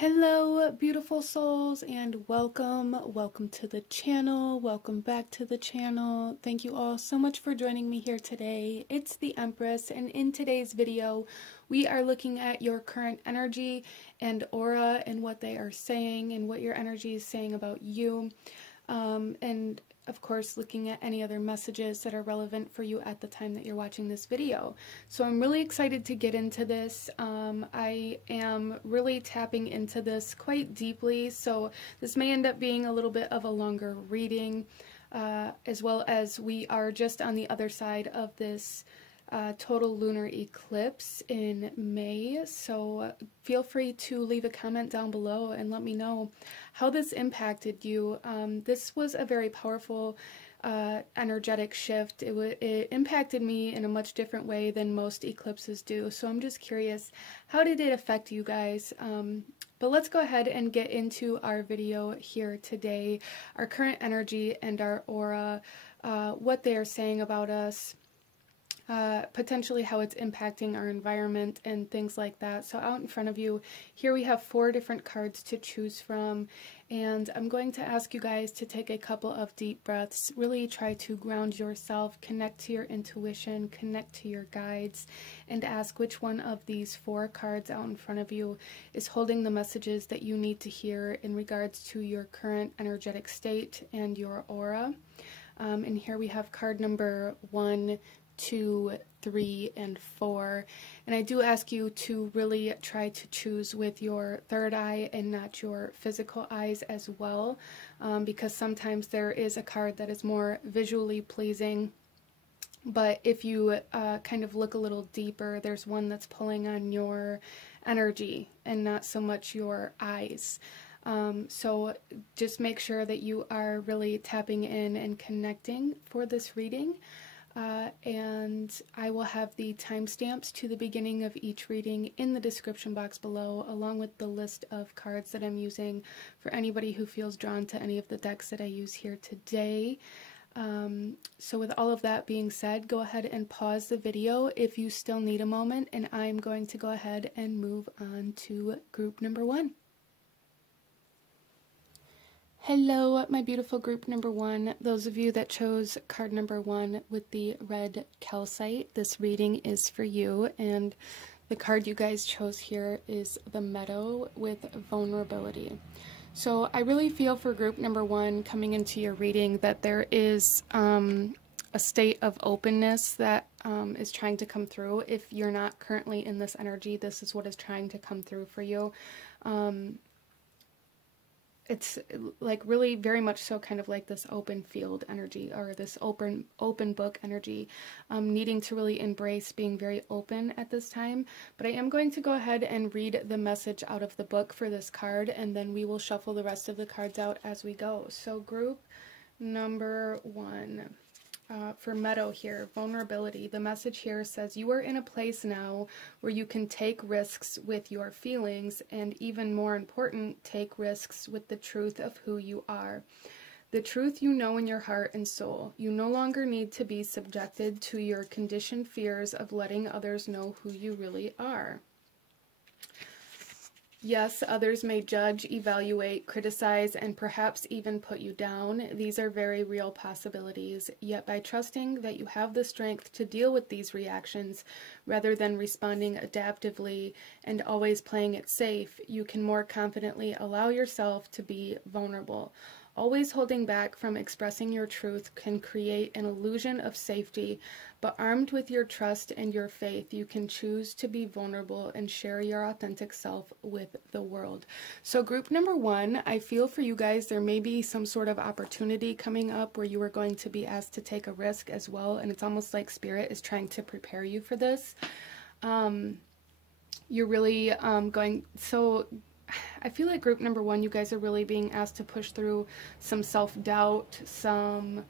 Hello, beautiful souls, and welcome to the channel. Welcome back to the channel. Thank you all so much for joining me here today. It's the Empress, and in today's video, we are looking at your current energy and aura and what they are saying and what your energy is saying about you. And of course, looking at any other messages that are relevant for you at the time that you're watching this video. So I'm really excited to get into this. I am really tapping into this quite deeply, so this may end up being a little bit of a longer reading, as well as we are just on the other side of this total lunar eclipse in May, so feel free to leave a comment down below and let me know how this impacted you. This was a very powerful energetic shift. It impacted me in a much different way than most eclipses do, so I'm just curious, how did it affect you guys? But let's go ahead and get into our video here today, our current energy and our aura, what they are saying about us, potentially how it's impacting our environment and things like that. So out in front of you, here we have 4 different cards to choose from, and I'm going to ask you guys to take a couple of deep breaths, really try to ground yourself, connect to your intuition, connect to your guides, and ask which one of these 4 cards out in front of you is holding the messages that you need to hear in regards to your current energetic state and your aura. And here we have card number 1, 2, 3, and 4, and I do ask you to really try to choose with your third eye and not your physical eyes as well, because sometimes there is a card that is more visually pleasing, but if you kind of look a little deeper, there's one that's pulling on your energy and not so much your eyes. So just make sure that you are really tapping in and connecting for this reading. And I will have the timestamps to the beginning of each reading in the description box below, along with the list of cards that I'm using for anybody who feels drawn to any of the decks that I use here today. So with all of that being said, go ahead and pause the video if you still need a moment, and I'm going to go ahead and move on to group number 1. Hello, my beautiful group number 1. Those of you that chose card number 1 with the red calcite, this reading is for you, and the card you guys chose here is the Meadow with vulnerability. So I really feel for group number 1 coming into your reading that there is a state of openness that is trying to come through. If you're not currently in this energy, this is what is trying to come through for you. It's like really very much so kind of like this open field energy, or this open book energy, needing to really embrace being very open at this time. But I am going to go ahead and read the message out of the book for this card, and then we will shuffle the rest of the cards out as we go. So group number 1. For Meadow here, vulnerability. The message here says you are in a place now where you can take risks with your feelings, and even more important, take risks with the truth of who you are. The truth you know in your heart and soul. You no longer need to be subjected to your conditioned fears of letting others know who you really are. Yes, others may judge, evaluate, criticize, and perhaps even put you down. These are very real possibilities. Yet by trusting that you have the strength to deal with these reactions, rather than responding adaptively and always playing it safe, you can more confidently allow yourself to be vulnerable. Always holding back from expressing your truth can create an illusion of safety, but armed with your trust and your faith, you can choose to be vulnerable and share your authentic self with the world. So group number 1, I feel for you guys, there may be some sort of opportunity coming up where you are going to be asked to take a risk as well, and it's almost like Spirit is trying to prepare you for this. You're really I feel like group number 1, you guys are really being asked to push through some self-doubt, some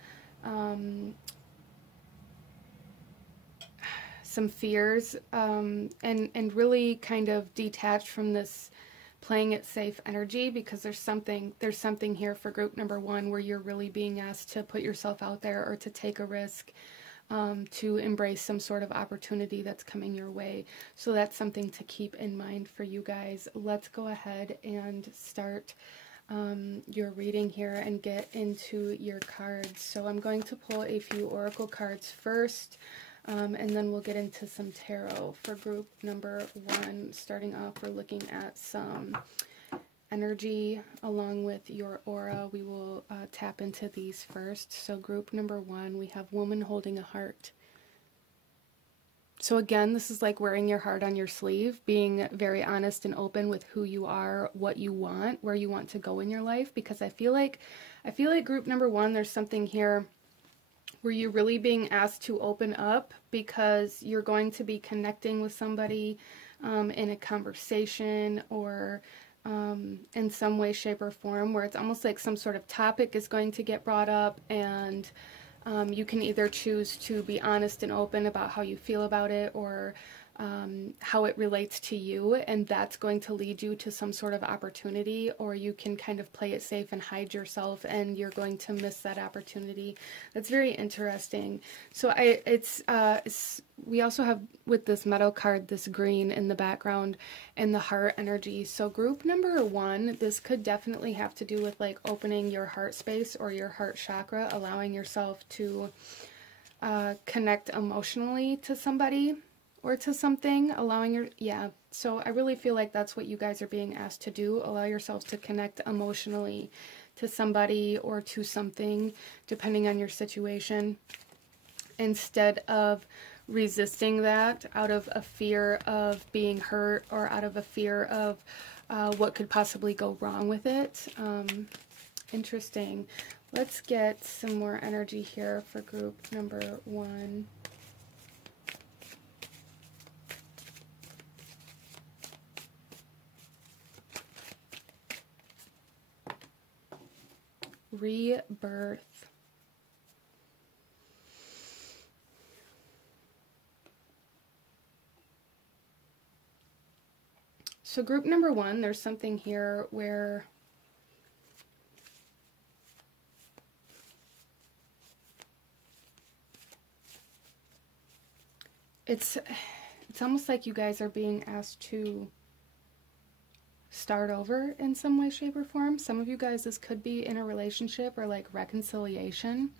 fears, and really kind of detached from this playing it safe energy, because there's something here for group number 1 where you're really being asked to put yourself out there or to take a risk. to embrace some sort of opportunity that's coming your way. So that's something to keep in mind for you guys. Let's go ahead and start your reading here and get into your cards. So I'm going to pull a few oracle cards first, and then we'll get into some tarot for group number 1. Starting off, we're looking at some energy along with your aura. We will tap into these first. So group number 1, we have woman holding a heart. So again, this is like wearing your heart on your sleeve, being very honest and open with who you are, what you want, where you want to go in your life, because I feel like group number 1, there's something here where you're really being asked to open up because you're going to be connecting with somebody in a conversation or in some way, shape, or form, where it's almost like some sort of topic is going to get brought up, and you can either choose to be honest and open about how you feel about it, or how it relates to you, and that's going to lead you to some sort of opportunity, or you can kind of play it safe and hide yourself, and you're going to miss that opportunity. That's very interesting. So we also have, with this metal card, this green in the background and the heart energy. So group number 1, this could definitely have to do with like opening your heart space or your heart chakra, allowing yourself to connect emotionally to somebody or to something, so I really feel like that's what you guys are being asked to do. Allow yourselves to connect emotionally to somebody or to something, depending on your situation, instead of resisting that out of a fear of being hurt or out of a fear of what could possibly go wrong with it. Interesting. Let's get some more energy here for group number 1. Rebirth. So group number 1, there's something here where it's almost like you guys are being asked to start over in some way, shape, or form. Some of you guys, this could be in a relationship or like reconciliation,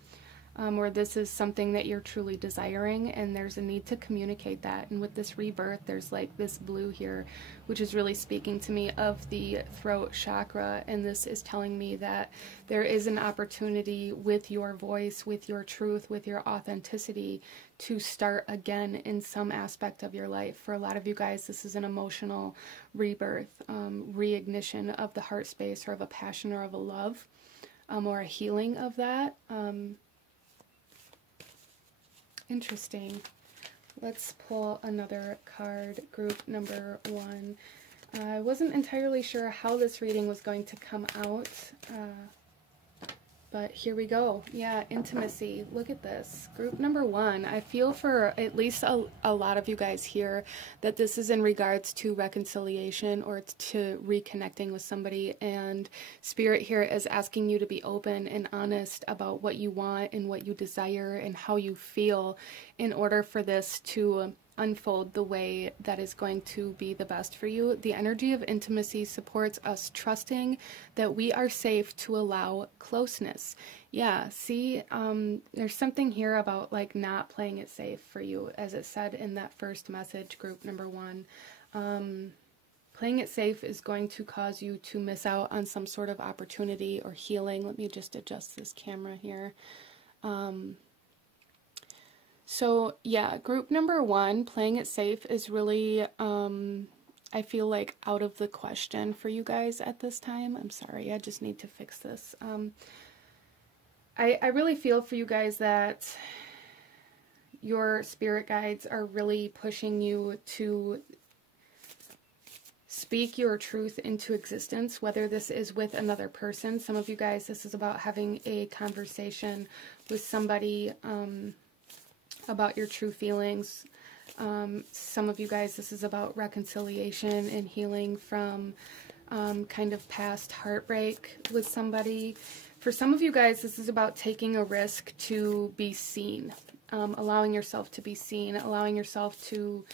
where this is something that you're truly desiring, and there's a need to communicate that. And with this rebirth, there's like this blue here, which is really speaking to me of the throat chakra, and this is telling me that there is an opportunity with your voice, with your truth, with your authenticity, to start again in some aspect of your life. For a lot of you guys, this is an emotional rebirth, reignition of the heart space, or of a passion, or of a love, or a healing of that. Interesting. Let's pull another card, group number 1. I wasn't entirely sure how this reading was going to come out, but here we go. Yeah, intimacy. Look at this. Group number 1. I feel for at least a lot of you guys here that this is in regards to reconciliation or to reconnecting with somebody, and Spirit here is asking you to be open and honest about what you want and what you desire and how you feel in order for this to unfold the way that is going to be the best for you. The energy of intimacy supports us trusting that we are safe to allow closeness. Yeah, see, there's something here about like not playing it safe for you, as it said in that first message, group number 1. Playing it safe is going to cause you to miss out on some sort of opportunity or healing. Let me just adjust this camera here. So yeah, group number 1, playing it safe, is really, I feel like out of the question for you guys at this time. I'm sorry, I just need to fix this. I really feel for you guys that your spirit guides are really pushing you to speak your truth into existence, whether this is with another person. Some of you guys, this is about having a conversation with somebody, about your true feelings. Some of you guys, this is about reconciliation and healing from kind of past heartbreak with somebody. For some of you guys, this is about taking a risk to be seen. allowing yourself to be seen, allowing yourself to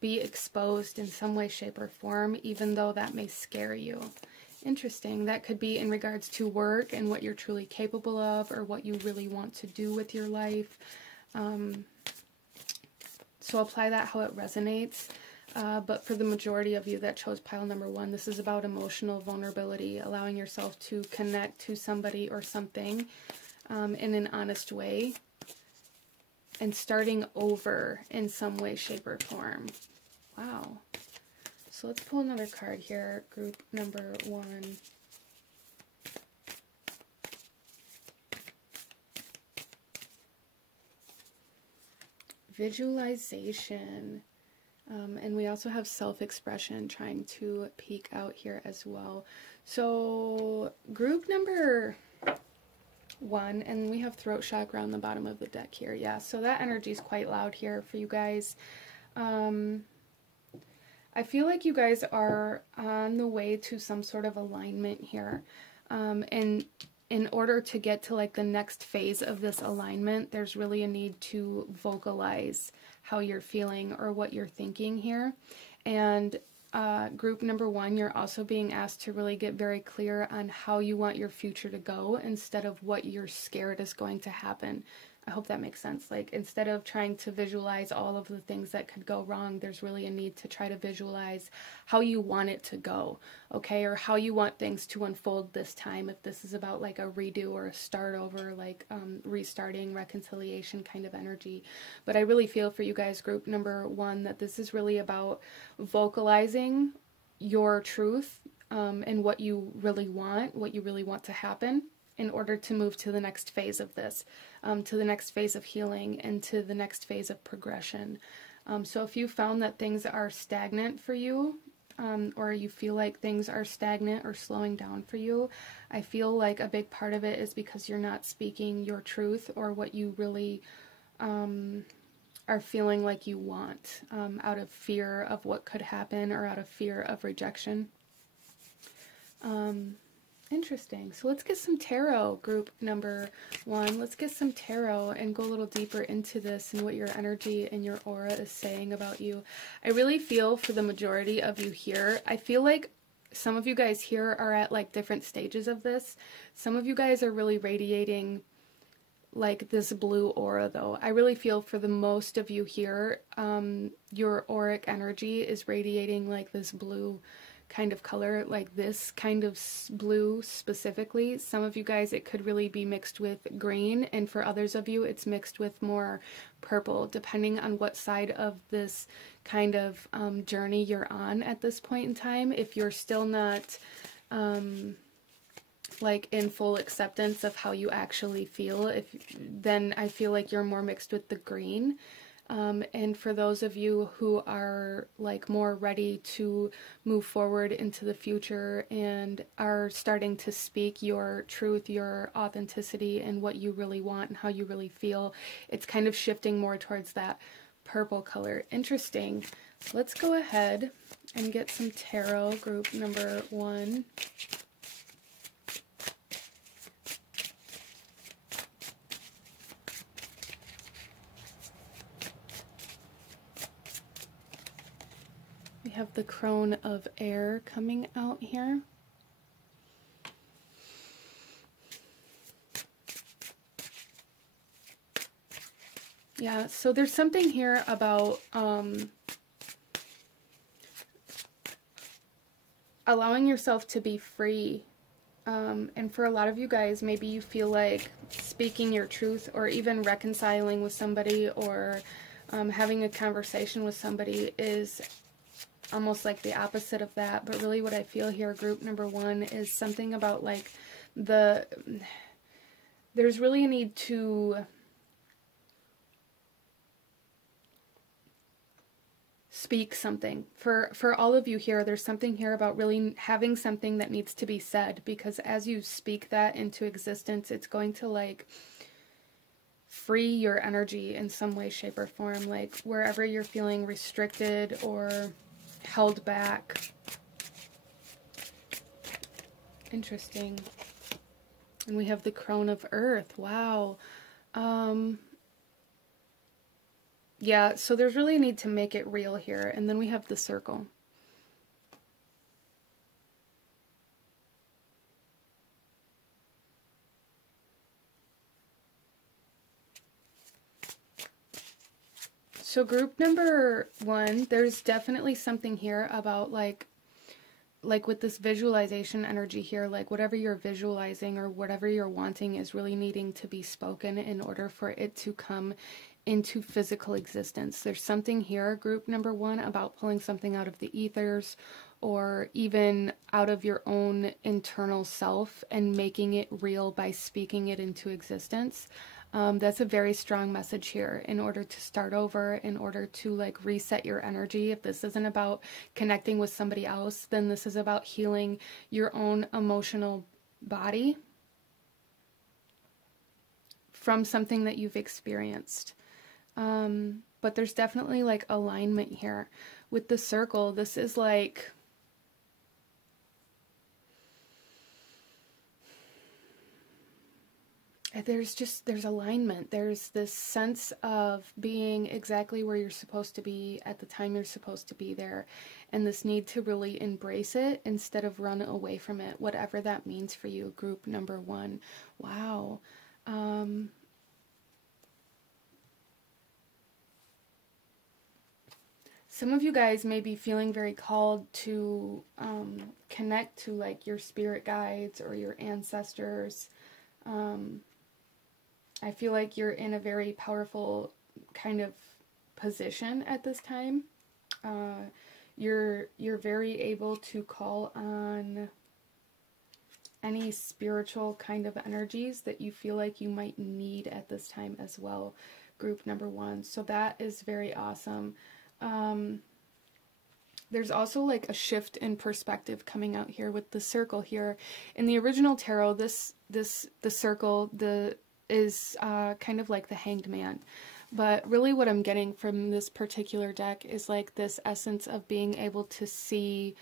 be exposed in some way, shape, or form, even though that may scare you. Interesting. That could be in regards to work and what you're truly capable of, or what you really want to do with your life. So apply that how it resonates. But for the majority of you that chose pile number 1, this is about emotional vulnerability, allowing yourself to connect to somebody or something in an honest way, and starting over in some way, shape, or form. Wow. So let's pull another card here, group number 1. Visualization. And we also have self-expression trying to peek out here as well. So group number 1, and we have throat chakra on the bottom of the deck here. Yeah, so that energy is quite loud here for you guys. I feel like you guys are on the way to some sort of alignment here. And in order to get to like the next phase of this alignment, there's really a need to vocalize how you're feeling or what you're thinking here. And group number 1, you're also being asked to really get very clear on how you want your future to go instead of what you're scared is going to happen. I hope that makes sense. Like, instead of trying to visualize all of the things that could go wrong, there's really a need to try to visualize how you want it to go, okay? Or how you want things to unfold this time, if this is about like a redo or a start over, like restarting, reconciliation kind of energy. But I really feel for you guys, group number 1, that this is really about vocalizing your truth and what you really want to happen, in order to move to the next phase of this, to the next phase of healing, and to the next phase of progression. So if you found that things are stagnant for you, or you feel like things are stagnant or slowing down for you, I feel like a big part of it is because you're not speaking your truth or what you really are feeling like you want, out of fear of what could happen or out of fear of rejection. Interesting. So let's get some tarot, group number 1. Let's get some tarot and go a little deeper into this and what your energy and your aura is saying about you. I really feel for the majority of you here, I feel like some of you guys here are at like different stages of this. Some of you guys are really radiating like this blue aura though. I really feel for the most of you here, your auric energy is radiating like this blue kind of color, like this kind of blue specifically. Some of you guys, it could really be mixed with green, and for others of you, it's mixed with more purple, depending on what side of this kind of journey you're on at this point in time. If you're still not like in full acceptance of how you actually feel, then I feel like you're more mixed with the green. And for those of you who are like more ready to move forward into the future and are starting to speak your truth, your authenticity, and what you really want and how you really feel, it's kind of shifting more towards that purple color. Interesting. Let's go ahead and get some tarot, group number 1. We have the crone of air coming out here. Yeah, so there's something here about allowing yourself to be free. And for a lot of you guys, maybe you feel like speaking your truth or even reconciling with somebody or having a conversation with somebody is almost like the opposite of that. But really what I feel here, group number 1, is something about like there's really a need to speak something. For all of you here, there's something here about really having something that needs to be said, because as you speak that into existence, it's going to like free your energy in some way, shape, or form, like wherever you're feeling restricted or held back. Interesting. And we have the Crone of Earth. Wow. Yeah, so there's really a need to make it real here. And then we have the Circle. So group number 1, there's definitely something here about like with this visualization energy here, like whatever you're visualizing or whatever you're wanting is really needing to be spoken in order for it to come into physical existence. There's something here, group number 1, about pulling something out of the ethers or even out of your own internal self and making it real by speaking it into existence. That's a very strong message here in order to start over, in order to like reset your energy. If this isn't about connecting with somebody else, then this is about healing your own emotional body from something that you've experienced. But there's definitely like alignment here. With the Circle, this is like, there's alignment. There's this sense of being exactly where you're supposed to be at the time you're supposed to be there. And this need to really embrace it instead of run away from it, whatever that means for you, group number 1. Wow. Some of you guys may be feeling very called to connect to like your spirit guides or your ancestors. I feel like you're in a very powerful kind of position at this time. You're very able to call on any spiritual kind of energies that you feel like you might need at this time as well, group number 1. So that is very awesome. There's also like a shift in perspective coming out here with the Circle here. In the original tarot, the Circle is kind of like the Hanged Man. But really what I'm getting from this particular deck is like this essence of being able to see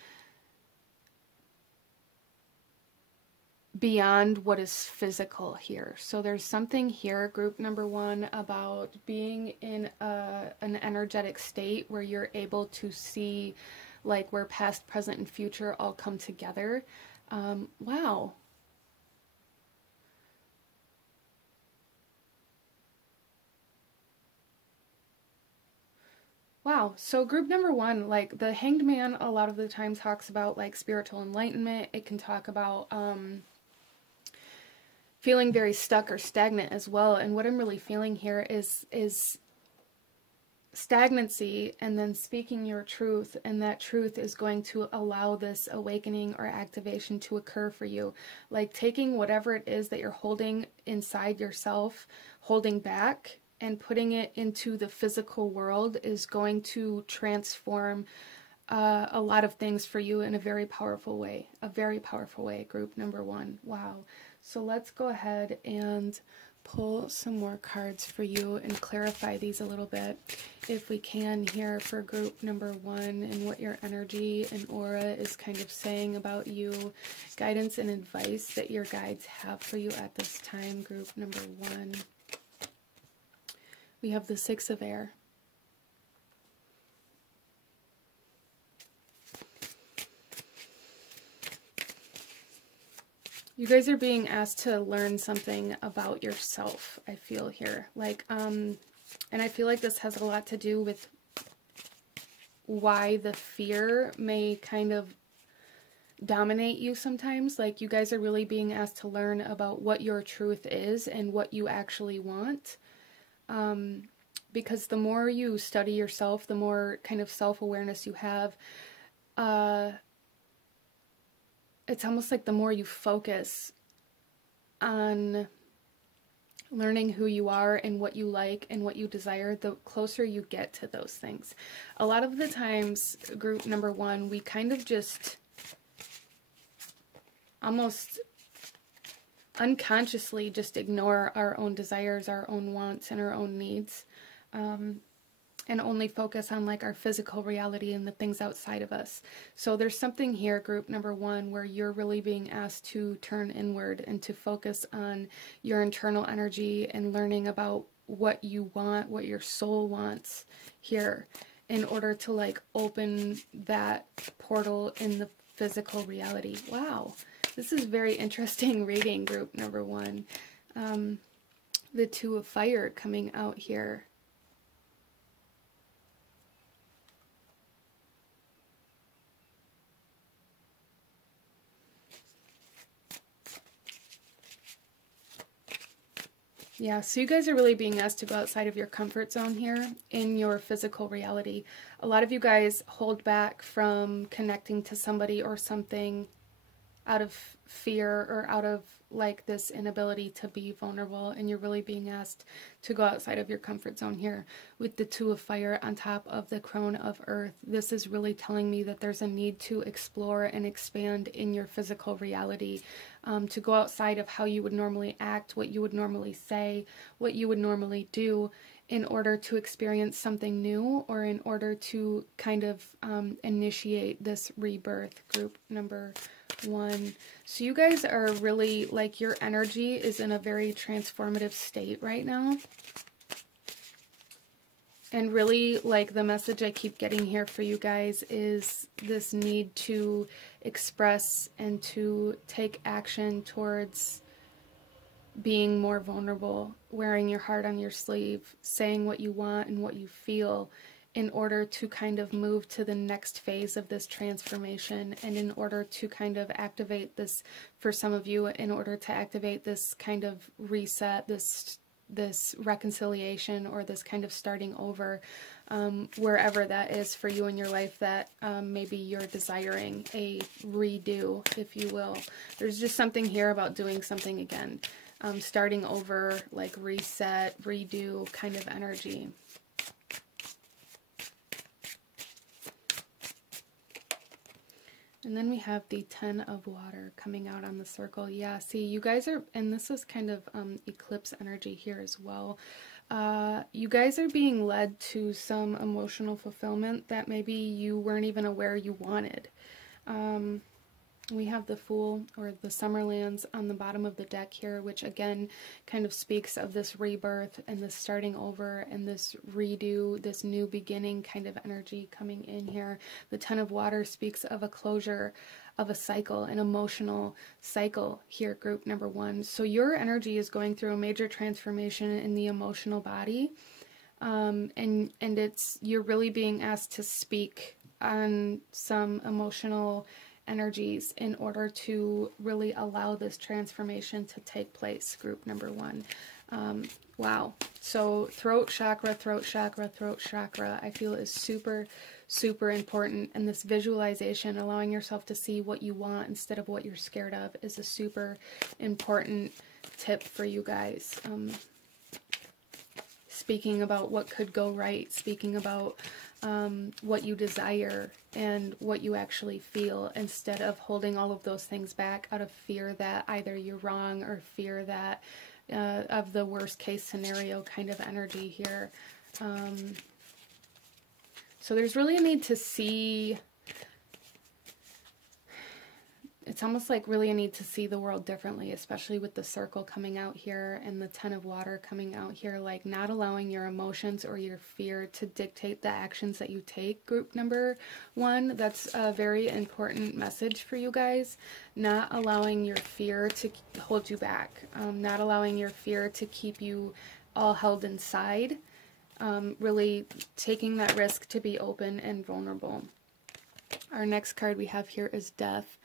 beyond what is physical here. So there's something here, group number 1, about being in an energetic state where you're able to see like where past, present, and future all come together. Wow. Wow, so group number 1, like the Hanged Man a lot of the times talks about like spiritual enlightenment. It can talk about feeling very stuck or stagnant as well. And what I'm really feeling here is stagnancy and then speaking your truth, and that truth is going to allow this awakening or activation to occur for you. Like taking whatever it is that you're holding inside yourself, holding back, and putting it into the physical world is going to transform a lot of things for you in a very powerful way. A very powerful way, group number 1. Wow. So let's go ahead and pull some more cards for you and clarify these a little bit if we can here for group number 1 and what your energy and aura is kind of saying about you, guidance and advice that your guides have for you at this time, group number 1. We have the 6 of Air. You guys are being asked to learn something about yourself, I feel here. Like, and I feel like this has a lot to do with why the fear may kind of dominate you sometimes. Like, you guys are really being asked to learn about what your truth is and what you actually want. Because the more you study yourself, the more kind of self-awareness you have, it's almost like the more you focus on learning who you are and what you like and what you desire, the closer you get to those things. A lot of the times, group number 1, we kind of just almost unconsciously just ignore our own desires, our own wants, and our own needs. and only focus on like our physical reality and the things outside of us. So there's something here, group number one, where you're really being asked to turn inward and to focus on your internal energy and learning about what you want, what your soul wants here, in order to like open that portal in the physical reality. Wow, this is very interesting reading, group number one. The Two of Fire coming out here. Yeah, so you guys are really being asked to go outside of your comfort zone here in your physical reality. A lot of you guys hold back from connecting to somebody or something out of fear or out of like this inability to be vulnerable, and you're really being asked to go outside of your comfort zone here with the Two of Fire on top of the Crone of Earth. This is really telling me that there's a need to explore and expand in your physical reality, to go outside of how you would normally act, what you would normally say, what you would normally do, in order to experience something new, or in order to kind of initiate this rebirth, group number one. So you guys are really, like, your energy is in a very transformative state right now. And really, like, the message I keep getting here for you guys is this need to express and to take action towards being more vulnerable, wearing your heart on your sleeve, saying what you want and what you feel, in order to kind of move to the next phase of this transformation, and in order to kind of activate this, for some of you, in order to activate this kind of reset, this reconciliation, or this kind of starting over, wherever that is for you in your life, that maybe you're desiring a redo, if you will. There's just something here about doing something again, starting over, like reset, redo kind of energy. And then we have the Ten of Water coming out on the circle. Yeah, see, you guys are, and this is kind of eclipse energy here as well. You guys are being led to some emotional fulfillment that maybe you weren't even aware you wanted. We have the Fool, or the Summerlands, on the bottom of the deck here, which again kind of speaks of this rebirth and this starting over and this redo, this new beginning kind of energy coming in here. The Ten of Water speaks of a closure of a cycle, an emotional cycle here, group number one. So your energy is going through a major transformation in the emotional body, and you're really being asked to speak on some emotional energies in order to really allow this transformation to take place, group number one. Wow. So throat chakra, throat chakra, throat chakra, I feel is super, super important. And this visualization, allowing yourself to see what you want instead of what you're scared of, is a super important tip for you guys. Speaking about what could go right, speaking about what you desire and what you actually feel, instead of holding all of those things back out of fear that either you're wrong or fear that of the worst case scenario kind of energy here. So there's really a need to see, it's almost like really a need to see the world differently, especially with the circle coming out here and the Ten of Water coming out here, like not allowing your emotions or your fear to dictate the actions that you take, group number one. That's a very important message for you guys. Not allowing your fear to hold you back, not allowing your fear to keep you all held inside, really taking that risk to be open and vulnerable. Our next card we have here is Death.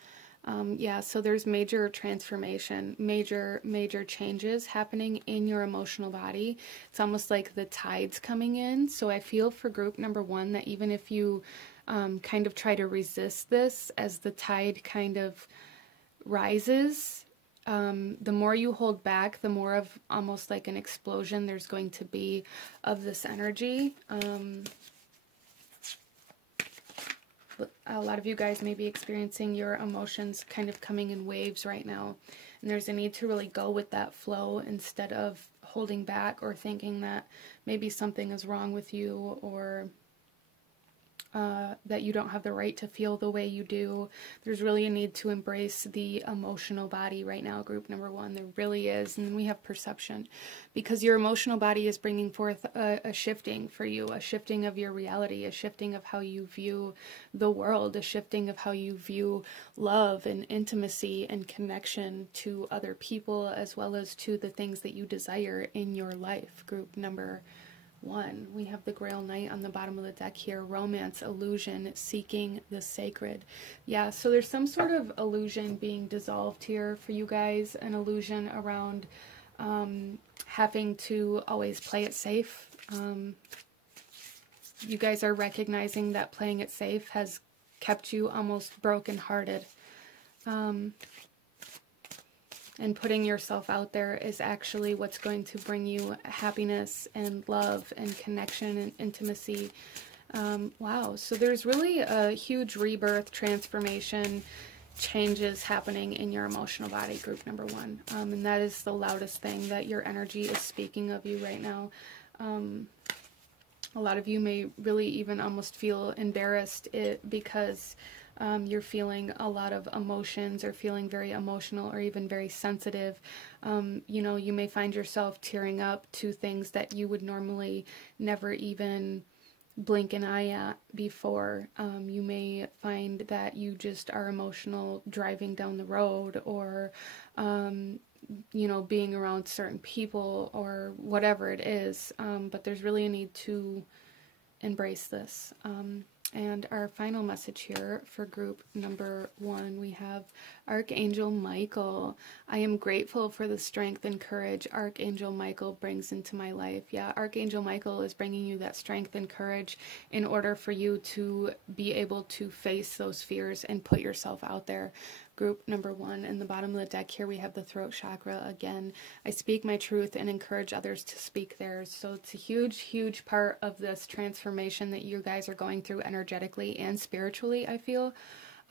Yeah, so there's major transformation, major changes happening in your emotional body. It's almost like the tide's coming in. So I feel for group number one that even if you kind of try to resist this, as the tide kind of rises, the more you hold back, the more of almost like an explosion there's going to be of this energy. A lot of you guys may be experiencing your emotions kind of coming in waves right now, and there's a need to really go with that flow instead of holding back or thinking that maybe something is wrong with you, or that you don't have the right to feel the way you do. There's really a need to embrace the emotional body right now, group number 1. There really is. And then we have perception, because your emotional body is bringing forth a shifting for you, a shifting of your reality, a shifting of how you view the world, a shifting of how you view love and intimacy and connection to other people, as well as to the things that you desire in your life, group number 1. We have the Grail Knight on the bottom of the deck here. Romance, illusion, seeking the sacred. Yeah, so there's some sort of illusion being dissolved here for you guys, an illusion around having to always play it safe. You guys are recognizing that playing it safe has kept you almost brokenhearted. And putting yourself out there is actually what's going to bring you happiness and love and connection and intimacy. Wow, so there's really a huge rebirth, transformation, changes happening in your emotional body, group number 1. And that is the loudest thing that your energy is speaking of you right now. A lot of you may really even almost feel embarrassed because you're feeling a lot of emotions, or feeling very emotional, or even very sensitive. You know, you may find yourself tearing up to things that you would normally never even blink an eye at before. You may find that you just are emotional driving down the road, or you know, being around certain people, or whatever it is. But there's really a need to embrace this. And our final message here for group number 1, we have Archangel Michael. I am grateful for the strength and courage Archangel Michael brings into my life. Yeah, Archangel Michael is bringing you that strength and courage in order for you to be able to face those fears and put yourself out there. Group number 1, in the bottom of the deck here, we have the throat chakra again. I speak my truth and encourage others to speak theirs. So it's a huge, huge part of this transformation that you guys are going through energetically and spiritually, I feel.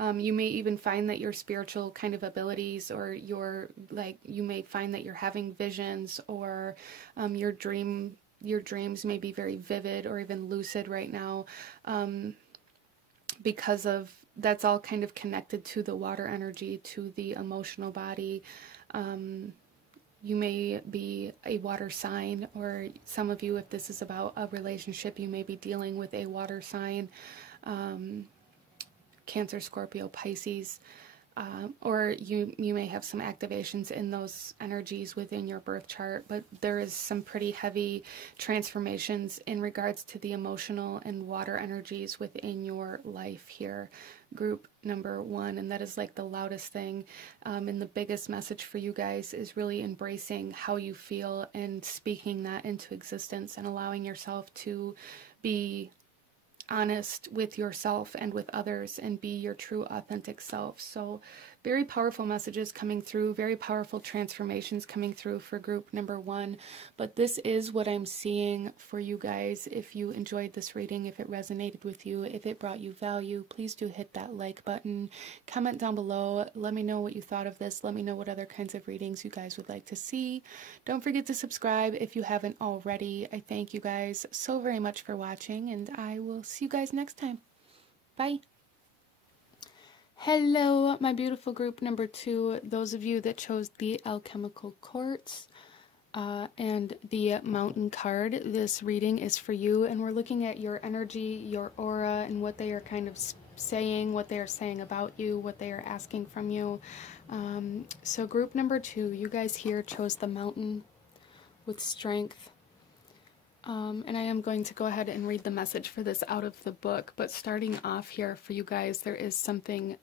You may even find that your spiritual kind of abilities, or you may find that you're having visions, or your dreams may be very vivid or even lucid right now, because of that's all kind of connected to the water energy, to the emotional body. You may be a water sign, or some of you, if this is about a relationship, you may be dealing with a water sign, Cancer, Scorpio, Pisces, or you may have some activations in those energies within your birth chart, but there is some pretty heavy transformations in regards to the emotional and water energies within your life here, group number 1, and that is like the loudest thing. And the biggest message for you guys is really embracing how you feel and speaking that into existence, and allowing yourself to be honest with yourself and with others, and be your true authentic self. So very powerful messages coming through, very powerful transformations coming through for group number 1. But this is what I'm seeing for you guys. If you enjoyed this reading, if it resonated with you, if it brought you value, please do hit that like button. Comment down below. Let me know what you thought of this. Let me know what other kinds of readings you guys would like to see. Don't forget to subscribe if you haven't already. I thank you guys so very much for watching, and I will see you guys next time. Bye. Hello, my beautiful group number 2, those of you that chose the alchemical quartz and the mountain card. This reading is for you, and we're looking at your energy, your aura, and what they are kind of saying, what they are saying about you, what they are asking from you. So group number 2, you guys here chose the mountain with strength. And I am going to go ahead and read the message for this out of the book, but starting off here for you guys, there is something,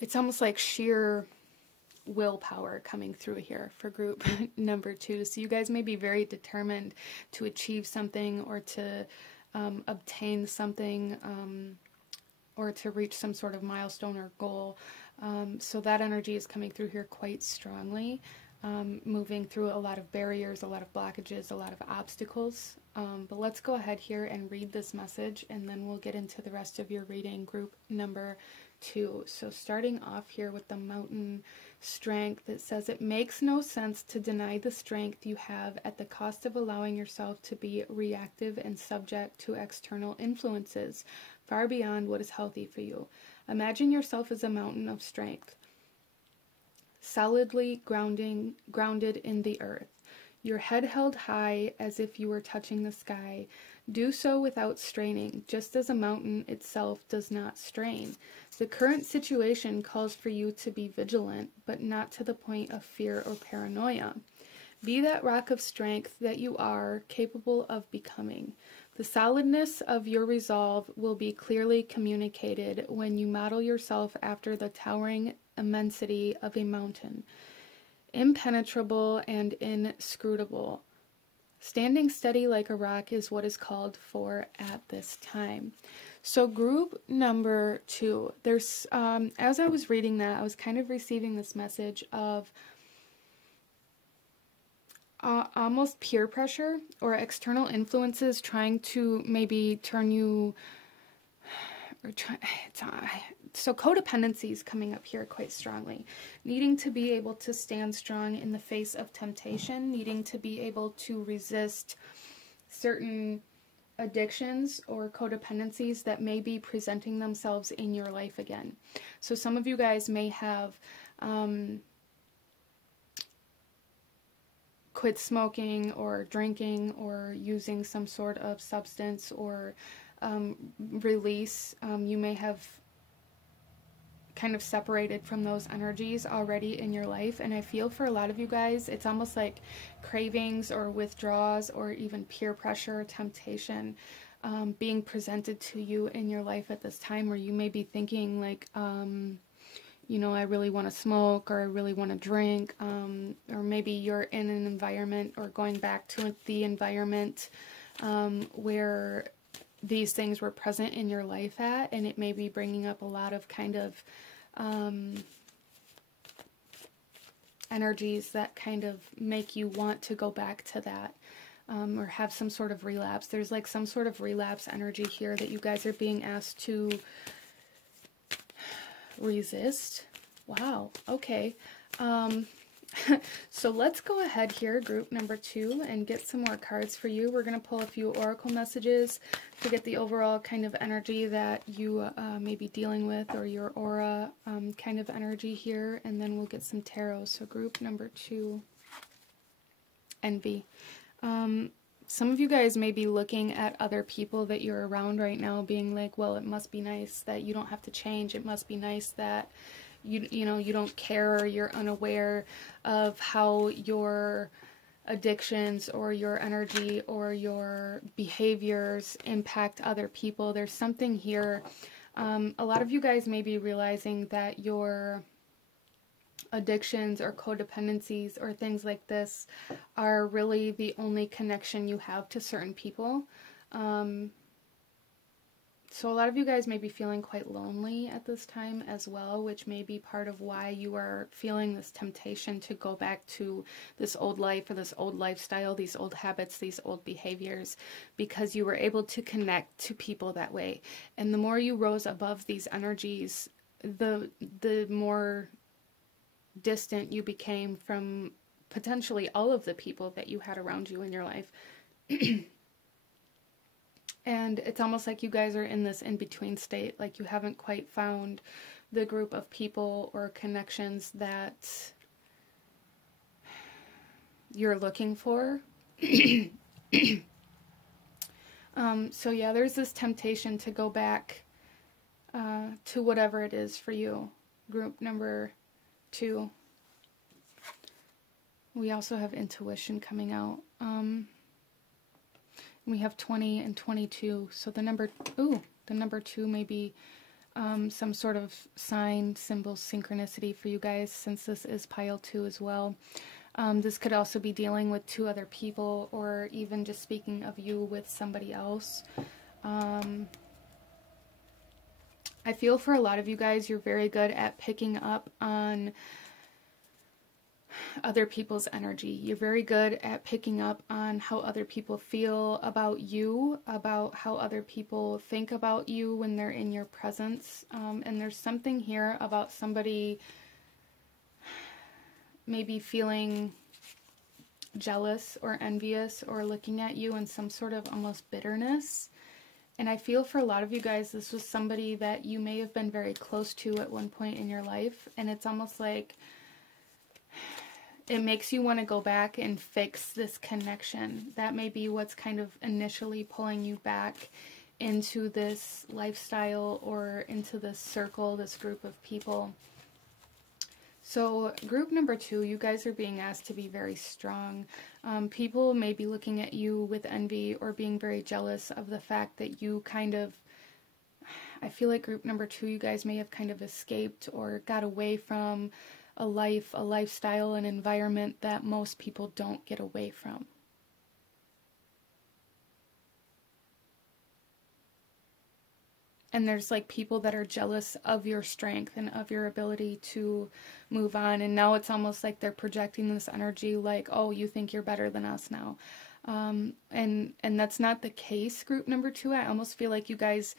it's almost like sheer willpower coming through here for group number 2. So you guys may be very determined to achieve something, or to obtain something, or to reach some sort of milestone or goal. So that energy is coming through here quite strongly. moving through a lot of barriers, a lot of blockages, a lot of obstacles. But let's go ahead here and read this message, and then we'll get into the rest of your reading, group number 2. So starting off here with the mountain strength, it says, it makes no sense to deny the strength you have at the cost of allowing yourself to be reactive and subject to external influences far beyond what is healthy for you. Imagine yourself as a mountain of strength, solidly grounded in the earth, your head held high as if you were touching the sky. Do so without straining, just as a mountain itself does not strain. The current situation calls for you to be vigilant, but not to the point of fear or paranoia. Be that rock of strength that you are capable of becoming. The solidness of your resolve will be clearly communicated when you model yourself after the towering immensity of a mountain, impenetrable and inscrutable. Standing steady like a rock is what is called for at this time. So group number 2, there's as I was reading that, I was kind of receiving this message of almost peer pressure or external influences trying to maybe turn you, so codependency is coming up here quite strongly. Needing to be able to stand strong in the face of temptation, needing to be able to resist certain addictions or codependencies that may be presenting themselves in your life again. So some of you guys may have quit smoking or drinking or using some sort of substance or release. You may have kind of separated from those energies already in your life, and I feel for a lot of you guys it's almost like cravings or withdrawals or even peer pressure, temptation being presented to you in your life at this time, where you may be thinking like you know, I really want to smoke, or I really want to drink, or maybe you're in an environment or going back to the environment where these things were present in your life at, and it may be bringing up a lot of kind of energies that kind of make you want to go back to that, or have some sort of relapse. There's like some sort of relapse energy here that you guys are being asked to resist. Wow, okay. So let's go ahead here, group number 2, and get some more cards for you. We're going to pull a few oracle messages to get the overall kind of energy that you may be dealing with, or your aura kind of energy here, and then we'll get some tarot. So group number 2, envy. Some of you guys may be looking at other people that you're around right now being like, well, it must be nice that you don't have to change. It must be nice that you know, you don't care, or you're unaware of how your addictions or your energy or your behaviors impact other people. There's something here. A lot of you guys may be realizing that your addictions or codependencies or things like this are really the only connection you have to certain people. So a lot of you guys may be feeling quite lonely at this time as well, which may be part of why you are feeling this temptation to go back to this old life or this old lifestyle, these old habits, these old behaviors, because you were able to connect to people that way. And the more you rose above these energies, the more distant you became from potentially all of the people that you had around you in your life. And it's almost like you guys are in this in-between state, like you haven't quite found the group of people or connections that you're looking for. So yeah, there's this temptation to go back to whatever it is for you. Group number 2. We also have intuition coming out. We have 20 and 22. So the number 2 may be some sort of sign, symbol, synchronicity for you guys, since this is pile 2 as well. This could also be dealing with 2 other people, or even just speaking of you with somebody else. I feel for a lot of you guys, you're very good at picking up on other people's energy. You're very good at picking up on how other people feel about you, about how other people think about you when they're in your presence. And there's something here about somebody maybe feeling jealous or envious or looking at you in some sort of almost bitterness. And I feel for a lot of you guys, this was somebody that you may have been very close to at one point in your life. And it's almost like it makes you want to go back and fix this connection. That may be what's kind of initially pulling you back into this lifestyle or into this circle, this group of people. So group number 2, you guys are being asked to be very strong. People may be looking at you with envy or being very jealous of the fact that you kind of, I feel like group number 2, you guys may have kind of escaped or got away from a lifestyle, an environment that most people don't get away from. And there's like people that are jealous of your strength and of your ability to move on. And now it's almost like they're projecting this energy like, oh, you think you're better than us now. And that's not the case, group number 2. I almost feel like you guys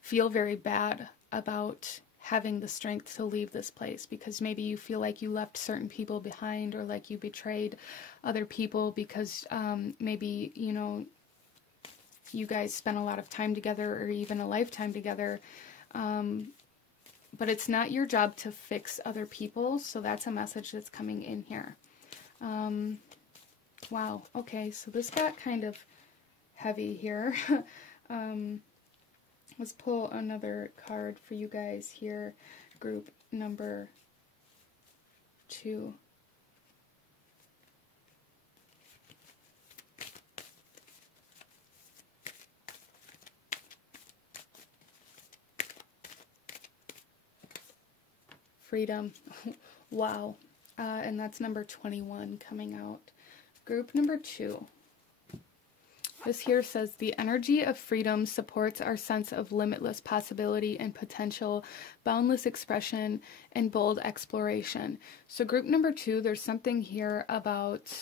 feel very bad about having the strength to leave this place because maybe you feel like you left certain people behind or like you betrayed other people because maybe, you know, you guys spent a lot of time together or even a lifetime together. But it's not your job to fix other people. So that's a message that's coming in here. Wow. Okay. So this got kind of heavy here. Let's pull another card for you guys here. Group number 2. Freedom. Wow. And that's number 21 coming out. Group number 2. This here says, the energy of freedom supports our sense of limitless possibility and potential, boundless expression, and bold exploration. So group number 2, there's something here about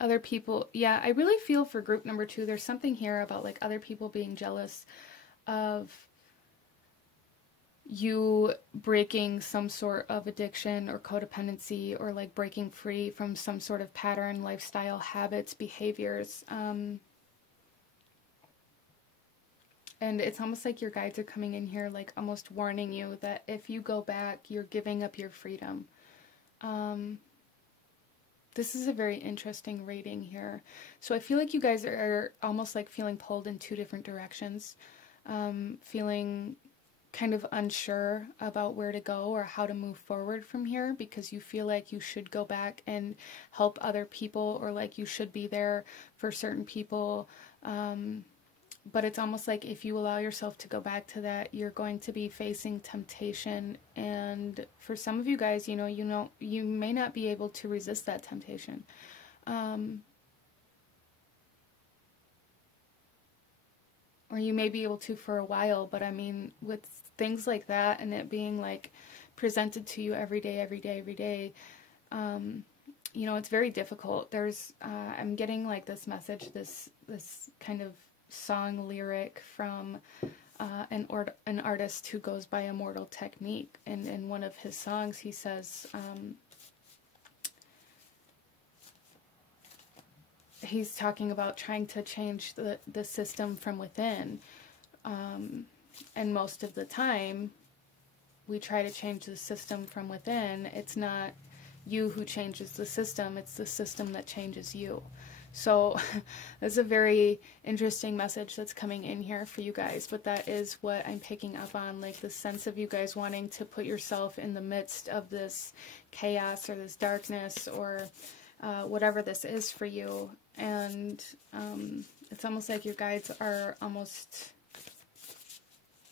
other people. Yeah, I really feel for group number 2, there's something here about like other people being jealous of you breaking some sort of addiction or codependency or like breaking free from some sort of pattern, lifestyle, habits, behaviors. And it's almost like your guides are coming in here like almost warning you that if you go back, you're giving up your freedom. This is a very interesting reading here. So I feel like you guys are almost like feeling pulled in 2 different directions. Feeling kind of unsure about where to go or how to move forward from here because you feel like you should go back and help other people or like you should be there for certain people. But it's almost like if you allow yourself to go back to that, you're going to be facing temptation. And for some of you guys, you may not be able to resist that temptation. Or you may be able to for a while, but I mean, with things like that and it being like presented to you every day, you know, it's very difficult. There's, I'm getting like this message, this kind of song lyric from an artist who goes by Immortal Technique. And in one of his songs, he says, he's talking about trying to change the system from within. And most of the time, we try to change the system from within. It's not you who changes the system, it's the system that changes you. So that's a very interesting message that's coming in here for you guys, but that is what I'm picking up on, like the sense of you guys wanting to put yourself in the midst of this chaos or this darkness or whatever this is for you. And it's almost like your guides are almost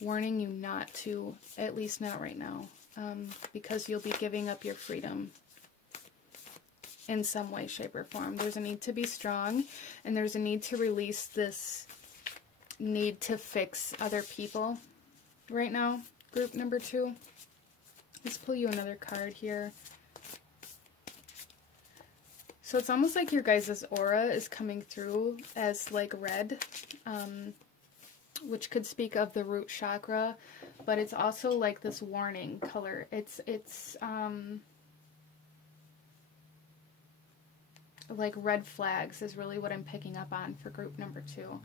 warning you not to, at least not right now, because you'll be giving up your freedom in some way, shape, or form. There's a need to be strong, and there's a need to release this need to fix other people right now, group number 2. Let's pull you another card here. So it's almost like your guys' aura is coming through as like red, which could speak of the root chakra, but it's also like this warning color. It's like red flags is really what I'm picking up on for group number 2.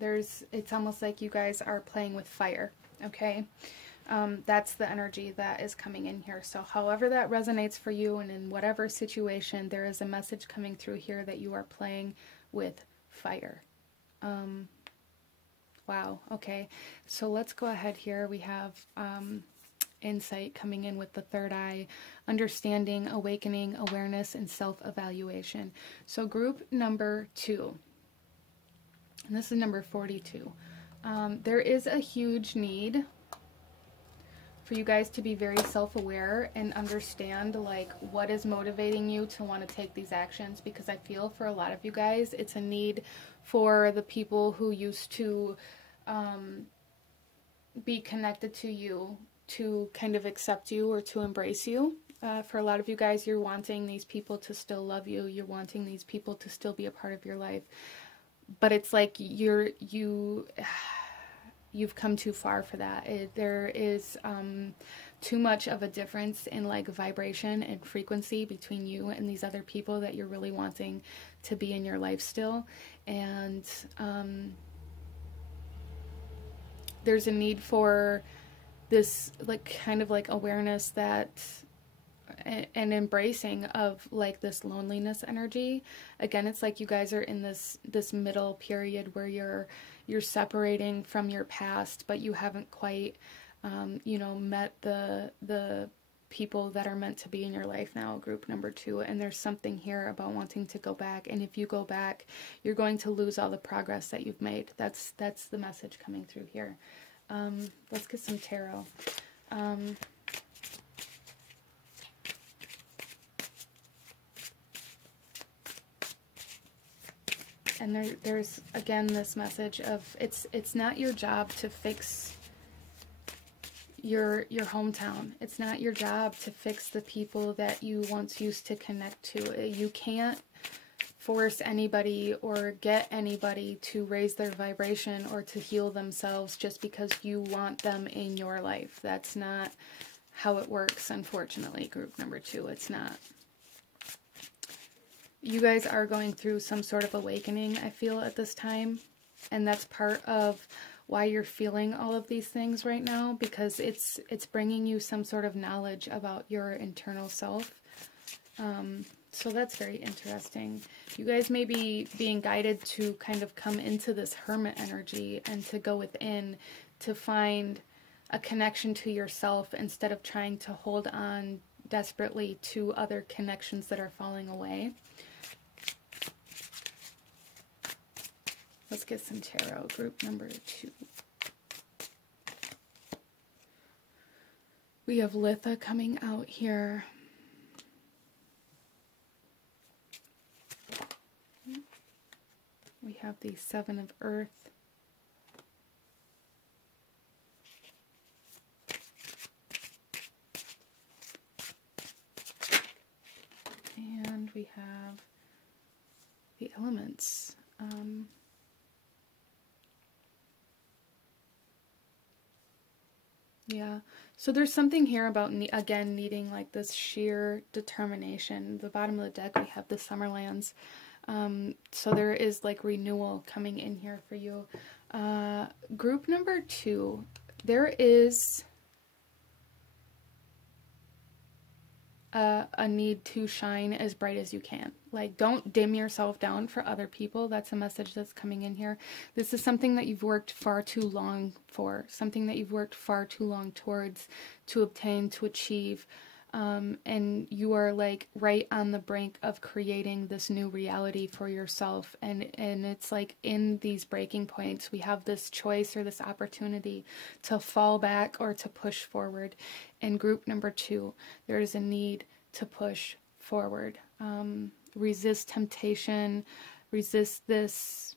It's almost like you guys are playing with fire, okay? That's the energy that is coming in here. So however that resonates for you, and in whatever situation, there is a message coming through here that you are playing with fire. Wow, okay. So let's go ahead here. We have insight coming in with the third eye, understanding, awakening, awareness, and self-evaluation. So group number 2, and this is number 42. There is a huge need for you guys to be very self-aware and understand like what is motivating you to want to take these actions, because I feel for a lot of you guys it's a need for the people who used to be connected to you to kind of accept you or to embrace you. For a lot of you guys, you're wanting these people to still love you, you're wanting these people to still be a part of your life, but it's like you've come too far for that. There is too much of a difference in like vibration and frequency between you and these other people that you're really wanting to be in your life still. And there's a need for this like kind of like awareness that and embracing of like this loneliness energy. Again, it's like you guys are in this middle period where you're separating from your past, but you haven't quite you know, met the people that are meant to be in your life now, group number 2. And there's something here about wanting to go back, and if you go back, you're going to lose all the progress that you've made. That's the message coming through here. Let's get some tarot. And there's again this message of it's not your job to fix your hometown. It's not your job to fix the people that you once used to connect to. You can't force anybody or get anybody to raise their vibration or to heal themselves just because you want them in your life. That's not how it works, unfortunately, group number 2. It's not. You guys are going through some sort of awakening, I feel, at this time. And that's part of why you're feeling all of these things right now, because it's bringing you some sort of knowledge about your internal self. So that's very interesting. You guys may be being guided to kind of come into this hermit energy and to go within to find a connection to yourself instead of trying to hold on desperately to other connections that are falling away. Let's get some tarot, group number 2. We have Litha coming out here. We have the 7 of Earth. And we have the elements. Yeah, so there's something here about, again, needing like this sheer determination. The bottom of the deck, we have the Summerlands. So there is like renewal coming in here for you. Group number 2, there is a need to shine as bright as you can. Like, don't dim yourself down for other people. That's a message that's coming in here. This is something that you've worked far too long for, something that you've worked far too long towards, to obtain, to achieve. And you are like right on the brink of creating this new reality for yourself. And it's like in these breaking points, we have this choice or this opportunity to fall back or to push forward. In group number 2, there is a need to push forward. Resist temptation, resist this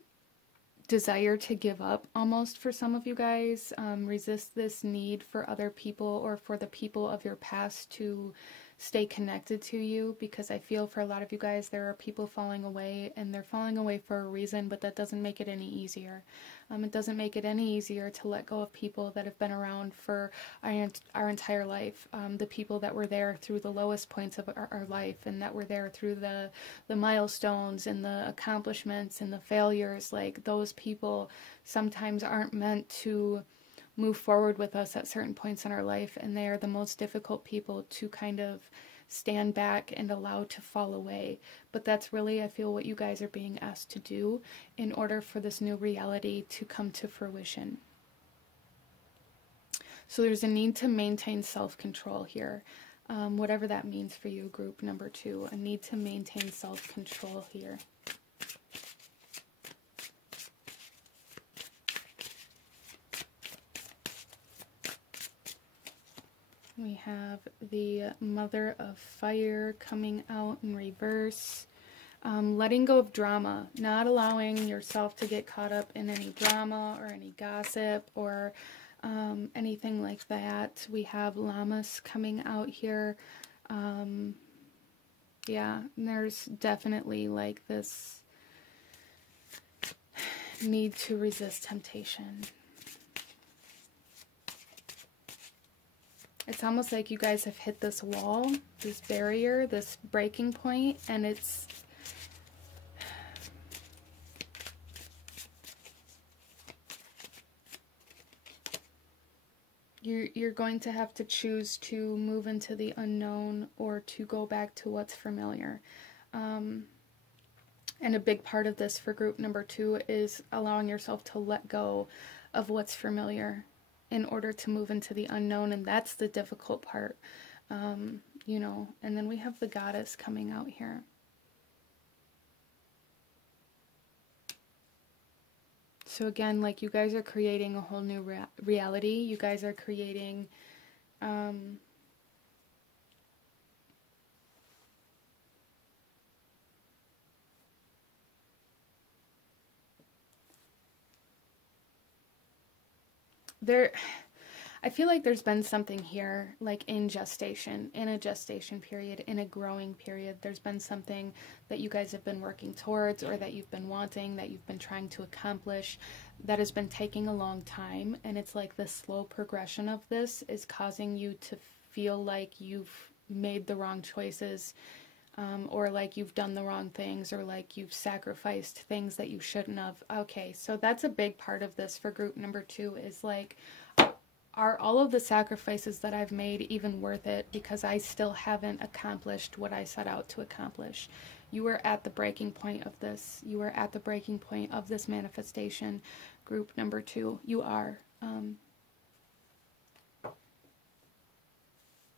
desire to give up almost for some of you guys. Resist this need for other people or for the people of your past to stay connected to you, because I feel for a lot of you guys there are people falling away, and they're falling away for a reason, but that doesn't make it any easier. It doesn't make it any easier to let go of people that have been around for our entire life, the people that were there through the lowest points of our life, and that were there through the milestones and the accomplishments and the failures. Like, those people sometimes aren't meant to move forward with us at certain points in our life, and they are the most difficult people to kind of stand back and allow to fall away. But that's really, I feel, what you guys are being asked to do in order for this new reality to come to fruition. So there's a need to maintain self-control here, whatever that means for you, group number 2, a need to maintain self-control here. We have the Mother of Fire coming out in reverse. Letting go of drama, not allowing yourself to get caught up in any drama or any gossip or anything like that. We have Lammas coming out here. Yeah, there's definitely like this need to resist temptation. It's almost like you guys have hit this wall, this barrier, this breaking point, and it's you're going to have to choose to move into the unknown or to go back to what's familiar. And a big part of this for group number 2 is allowing yourself to let go of what's familiar in order to move into the unknown, and that's the difficult part, you know. And then we have the Goddess coming out here. So again, like, you guys are creating a whole new reality. You guys are creating I feel like there's been something here, like in gestation, in a gestation period, in a growing period. There's been something that you guys have been working towards, or that you've been wanting, that you've been trying to accomplish, that has been taking a long time. And it's like the slow progression of this is causing you to feel like you've made the wrong choices, or like you've done the wrong things, or like you've sacrificed things that you shouldn't have. Okay, so that's a big part of this for group number 2, is like, are all of the sacrifices that I've made even worth it, because I still haven't accomplished what I set out to accomplish? You are at the breaking point of this. You are at the breaking point of this manifestation, group number 2. You are.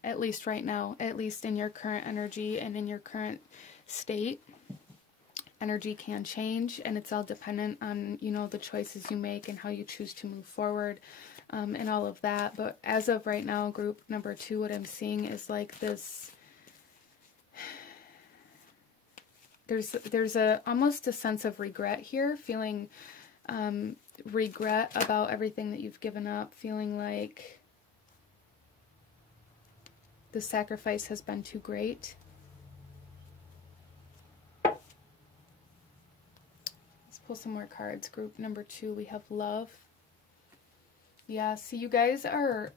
At least right now, at least in your current energy and in your current state. Energy can change, and it's all dependent on, you know, the choices you make and how you choose to move forward, and all of that. But as of right now, group number 2, what I'm seeing is like this, there's a almost a sense of regret here, feeling regret about everything that you've given up, feeling like the sacrifice has been too great. Pull some more cards. Group number 2, we have Love. Yeah, see, you guys are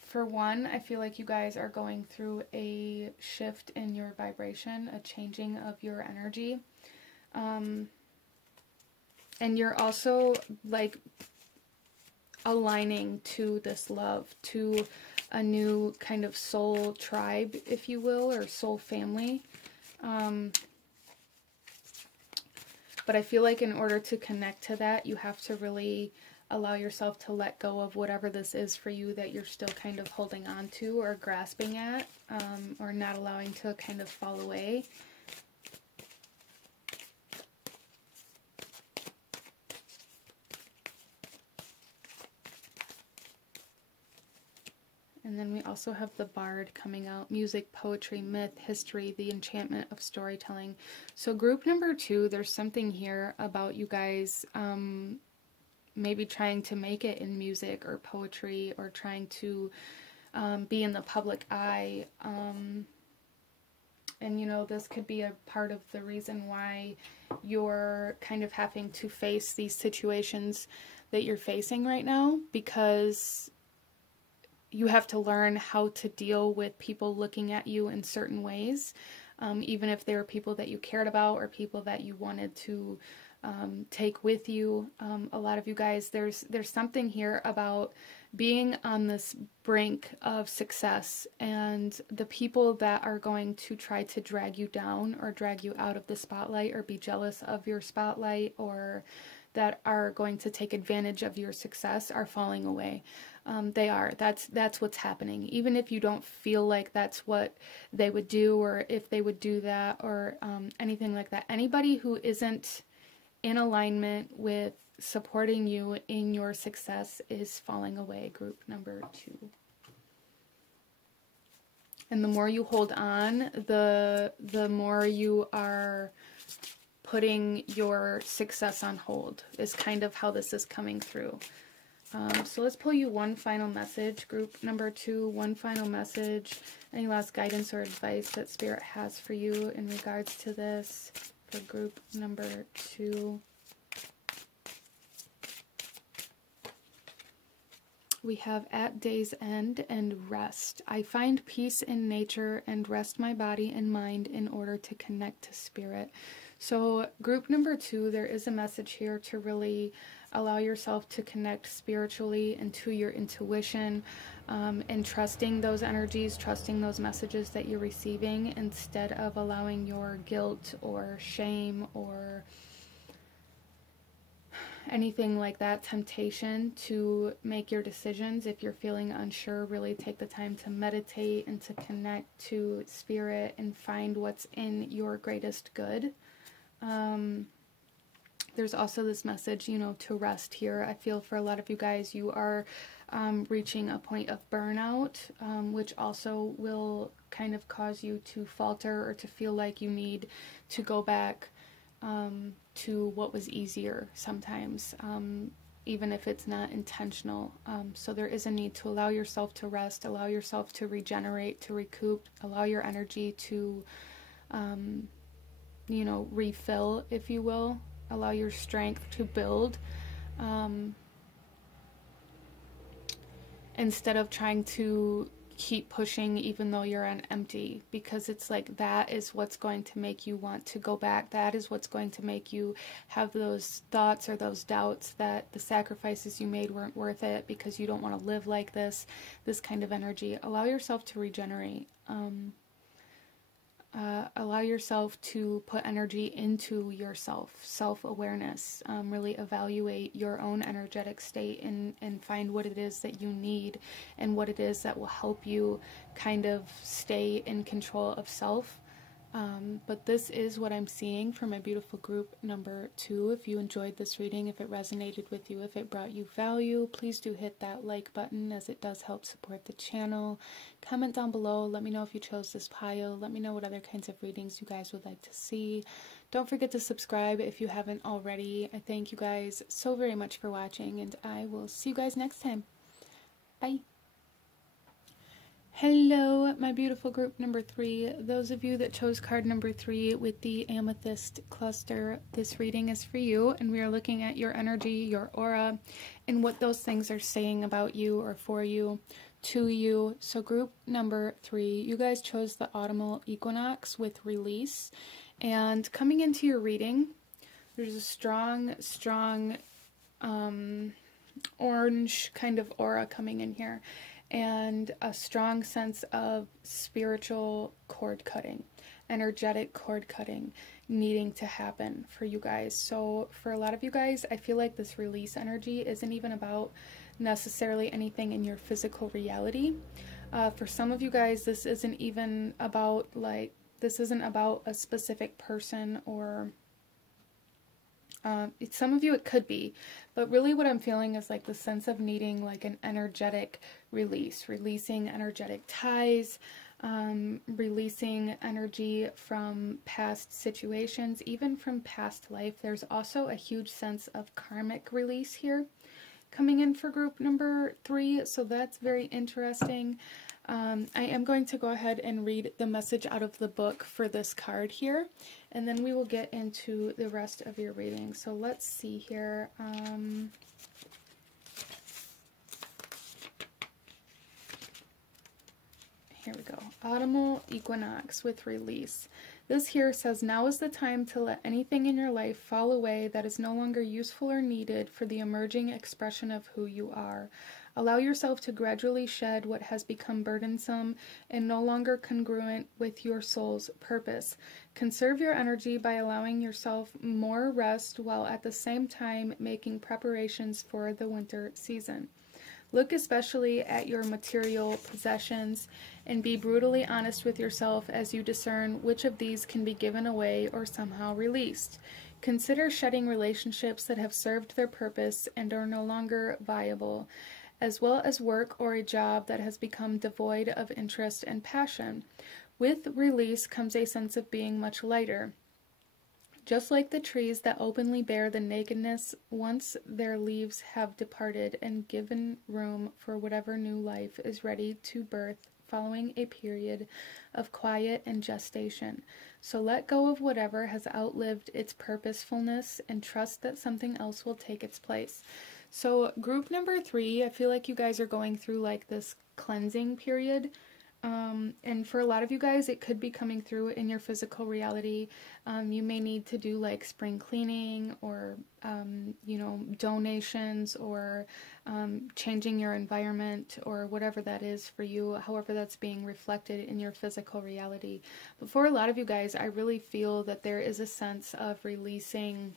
for one, I feel like you guys are going through a shift in your vibration, a changing of your energy. And you're also like aligning to this love, to a new kind of soul tribe, if you will, or soul family. But I feel like in order to connect to that, you have to really allow yourself to let go of whatever this is for you that you're still kind of holding on to or grasping at, or not allowing to kind of fall away. And then we also have the Bard coming out. Music, poetry, myth, history, the enchantment of storytelling. So group number 2, there's something here about you guys maybe trying to make it in music or poetry, or trying to be in the public eye. And, you know, this could be a part of the reason why you're kind of having to face these situations that you're facing right now, because you have to learn how to deal with people looking at you in certain ways, even if they were people that you cared about or people that you wanted to take with you. A lot of you guys, there's something here about being on this brink of success, and the people that are going to try to drag you down or drag you out of the spotlight or be jealous of your spotlight, or that are going to take advantage of your success, are falling away. They are. That's what's happening. Even if you don't feel like that's what they would do, or if they would do that, or anything like that. Anybody who isn't in alignment with supporting you in your success is falling away, group number 2. And the more you hold on, the more you are putting your success on hold, is kind of how this is coming through. So let's pull you one final message, group number 2, one final message. Any last guidance or advice that Spirit has for you in regards to this for group number 2. We have at day's end and rest. I find peace in nature and rest my body and mind in order to connect to Spirit. So group number 2, there is a message here to really allow yourself to connect spiritually and to your intuition, and trusting those energies, trusting those messages that you're receiving, instead of allowing your guilt or shame or anything like that, temptation, to make your decisions. If you're feeling unsure, really take the time to meditate and to connect to Spirit and find what's in your greatest good. There's also this message, you know, to rest here. I feel for a lot of you guys, you are reaching a point of burnout, which also will kind of cause you to falter or to feel like you need to go back to what was easier sometimes, even if it's not intentional. So there is a need to allow yourself to rest, allow yourself to regenerate, to recoup, allow your energy to, you know, refill, if you will, allow your strength to build, instead of trying to keep pushing even though you're on empty, because it's like that is what's going to make you want to go back. That is what's going to make you have those thoughts or those doubts that the sacrifices you made weren't worth it, because you don't want to live like this kind of energy. Allow yourself to regenerate. Allow yourself to put energy into yourself, self-awareness, really evaluate your own energetic state and find what it is that you need and what it is that will help you kind of stay in control of self. But this is what I'm seeing for my beautiful group number 2. If you enjoyed this reading, if it resonated with you, if it brought you value, please do hit that like button, as it does help support the channel. Comment down below. Let me know if you chose this pile. Let me know what other kinds of readings you guys would like to see. Don't forget to subscribe if you haven't already. I thank you guys so very much for watching, and I will see you guys next time. Bye. Hello, my beautiful group number 3. Those of you that chose card number 3 with the amethyst cluster, this reading is for you, and we are looking at your energy, your aura, and what those things are saying about you or for you, to you. So group number 3, you guys chose the autumnal equinox with release, and coming into your reading, there's a strong orange kind of aura coming in here, and a strong sense of spiritual cord cutting, energetic cord cutting needing to happen for you guys. So for a lot of you guys, I feel like this release energy isn't even about necessarily anything in your physical reality. For some of you guys, this isn't even about, like, this isn't about a specific person or Some of you it could be, but really what I'm feeling is like the sense of needing like an energetic release, releasing energetic ties, releasing energy from past situations, even from past life. There's also a huge sense of karmic release here coming in for group number 3, so that's very interesting. I am going to go ahead and read the message out of the book for this card here, and then we will get into the rest of your reading. So let's see here. Here we go. Autumnal equinox with release. This here says, now is the time to let anything in your life fall away that is no longer useful or needed for the emerging expression of who you are. Allow yourself to gradually shed what has become burdensome and no longer congruent with your soul's purpose. Conserve your energy by allowing yourself more rest while at the same time making preparations for the winter season. Look especially at your material possessions and be brutally honest with yourself as you discern which of these can be given away or somehow released. Consider shedding relationships that have served their purpose and are no longer viable, as well as work or a job that has become devoid of interest and passion. With release comes a sense of being much lighter. Just like the trees that openly bear the nakedness once their leaves have departed and given room for whatever new life is ready to birth following a period of quiet and gestation. So let go of whatever has outlived its purposefulness and trust that something else will take its place. So group number 3, I feel like you guys are going through like this cleansing period. And for a lot of you guys, it could be coming through in your physical reality. You may need to do like spring cleaning or, you know, donations or changing your environment or whatever that is for you, however that's being reflected in your physical reality. But for a lot of you guys, I really feel that there is a sense of releasing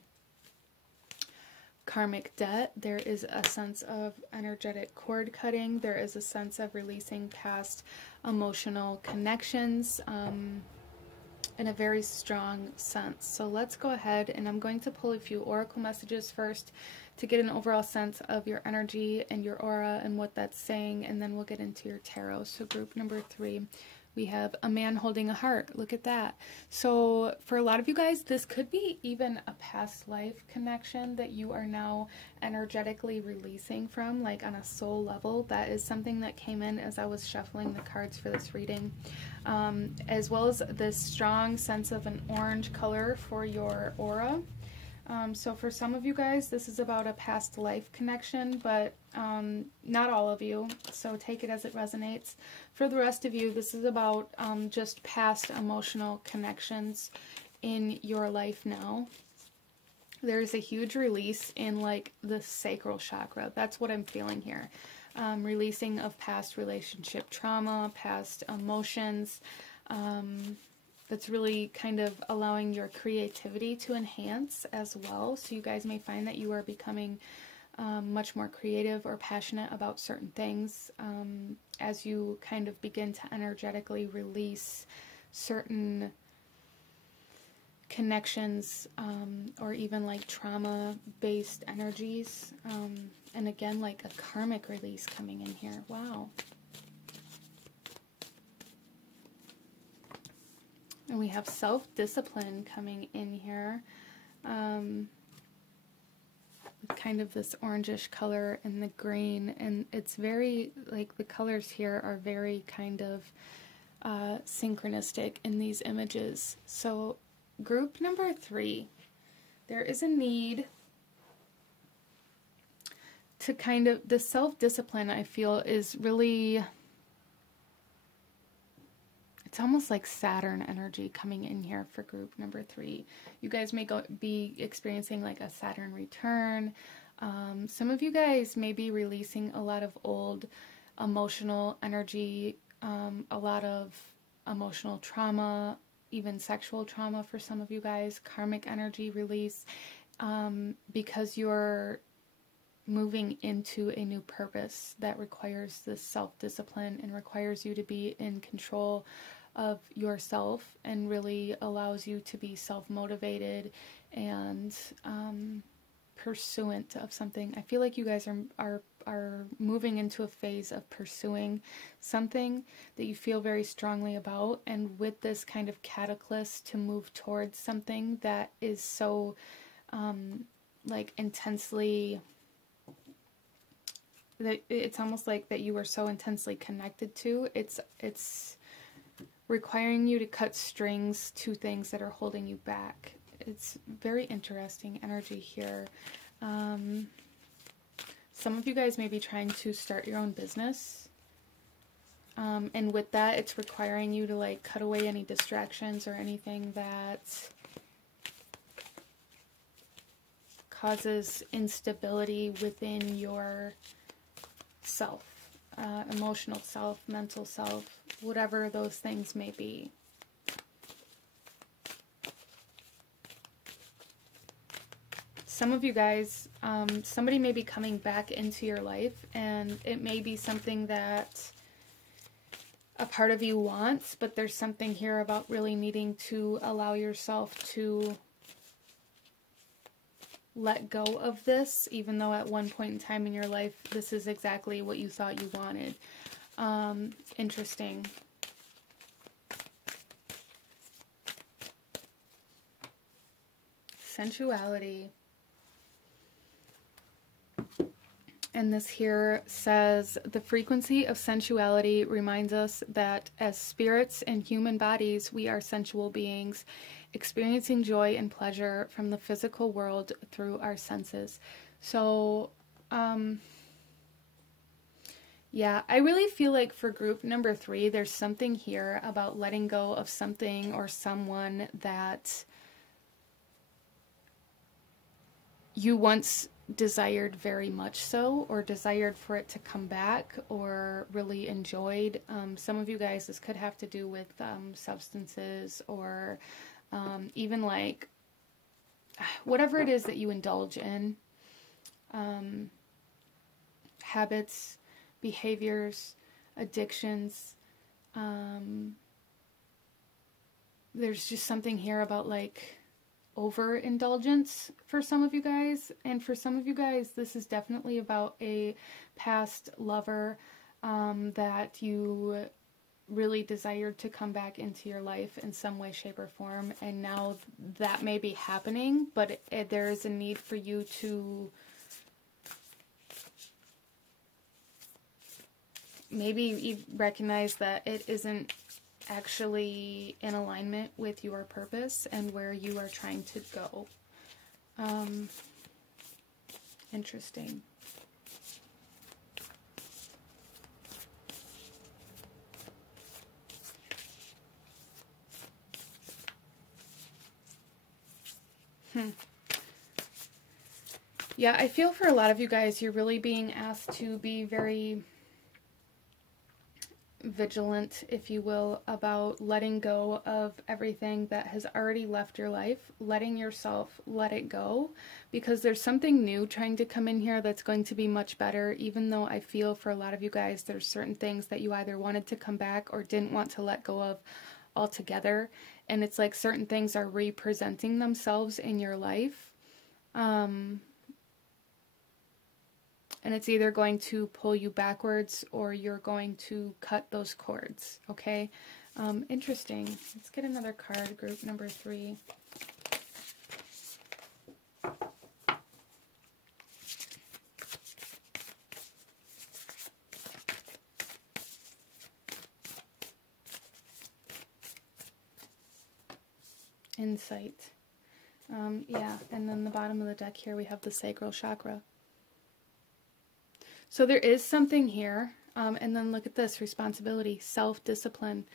karmic debt. There is a sense of energetic cord cutting. There is a sense of releasing past emotional connections in a very strong sense. So let's go ahead and I'm going to pull a few oracle messages first to get an overall sense of your energy and your aura and what that's saying, and then we'll get into your tarot. So group number 3. We have a man holding a heart. Look at that. So for a lot of you guys, this could be even a past life connection that you are now energetically releasing from, like on a soul level. That is something that came in as I was shuffling the cards for this reading. As well as this strong sense of an orange color for your aura. So for some of you guys, this is about a past life connection, but not all of you, so take it as it resonates. For the rest of you, this is about just past emotional connections in your life now. There's a huge release in like the sacral chakra. That's what I'm feeling here. Releasing of past relationship trauma, past emotions. That's really kind of allowing your creativity to enhance as well. So you guys may find that you are becoming much more creative or passionate about certain things as you kind of begin to energetically release certain connections or even like trauma-based energies. And again, like a karmic release coming in here. Wow. And we have self-discipline coming in here. Kind of this orangish color and the green. And it's very, like the colors here are very kind of synchronistic in these images. So group number 3, there is a need to kind of, the self-discipline I feel is really... It's almost like Saturn energy coming in here for group number 3. You guys may be experiencing like a Saturn return. Some of you guys may be releasing a lot of old emotional energy, a lot of emotional trauma, even sexual trauma for some of you guys, karmic energy release, because you're moving into a new purpose that requires this self-discipline and requires you to be in control of yourself and really allows you to be self-motivated and pursuant of something. I feel like you guys are moving into a phase of pursuing something that you feel very strongly about, and with this kind of catalyst to move towards something that is so like intensely, that it's almost like that you are so intensely connected to, it's requiring you to cut strings to things that are holding you back. It's very interesting energy here. Some of you guys may be trying to start your own business. And with that, it's requiring you to like cut away any distractions or anything that causes instability within your self, emotional self, mental self, whatever those things may be. Some of you guys, somebody may be coming back into your life, and it may be something that a part of you wants, but there's something here about really needing to allow yourself to let go of this, even though at one point in time in your life, this is exactly what you thought you wanted. Interesting. Sensuality. And this here says, the frequency of sensuality reminds us that as spirits and human bodies, we are sensual beings, experiencing joy and pleasure from the physical world through our senses. So, yeah, I really feel like for group number 3, there's something here about letting go of something or someone that you once desired very much so, or desired for it to come back, or really enjoyed. Some of you guys, this could have to do with substances, or even like whatever it is that you indulge in, habits, behaviors, addictions. There's just something here about like overindulgence for some of you guys, and for some of you guys this is definitely about a past lover that you really desired to come back into your life in some way, shape, or form, and now that may be happening, but there is a need for you to maybe you recognize that it isn't actually in alignment with your purpose and where you are trying to go. Interesting. Yeah, I feel for a lot of you guys, you're really being asked to be very vigilant, if you will, about letting go of everything that has already left your life, letting yourself let it go, because there's something new trying to come in here that's going to be much better, even though I feel for a lot of you guys there's certain things that you either wanted to come back or didn't want to let go of altogether, and it's like certain things are representing themselves in your life. And it's either going to pull you backwards or you're going to cut those cords, okay? Interesting. Let's get another card, group number 3. Insight. Yeah, and then the bottom of the deck here we have the sacral chakra. So there is something here, and then look at this, responsibility, self-discipline,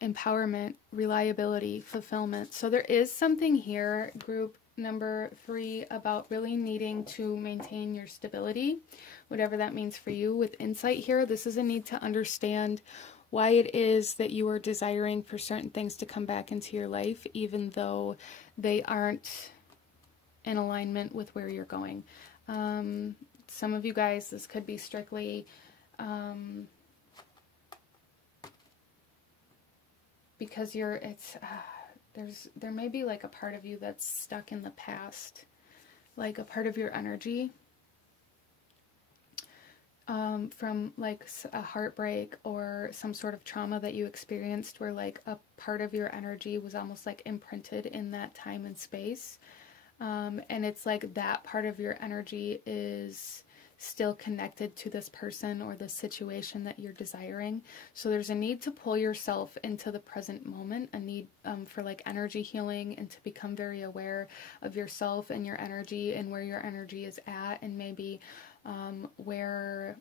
empowerment, reliability, fulfillment. So there is something here, group number 3, about really needing to maintain your stability, whatever that means for you. With insight here, this is a need to understand why it is that you are desiring for certain things to come back into your life, even though they aren't in alignment with where you're going. Some of you guys, this could be strictly because there may be like a part of you that's stuck in the past, like a part of your energy from like a heartbreak or some sort of trauma that you experienced, where like a part of your energy was almost like imprinted in that time and space. And it's like that part of your energy is still connected to this person or the situation that you're desiring. So there's a need to pull yourself into the present moment, a need for like energy healing, and to become very aware of yourself and your energy and where your energy is at, and maybe where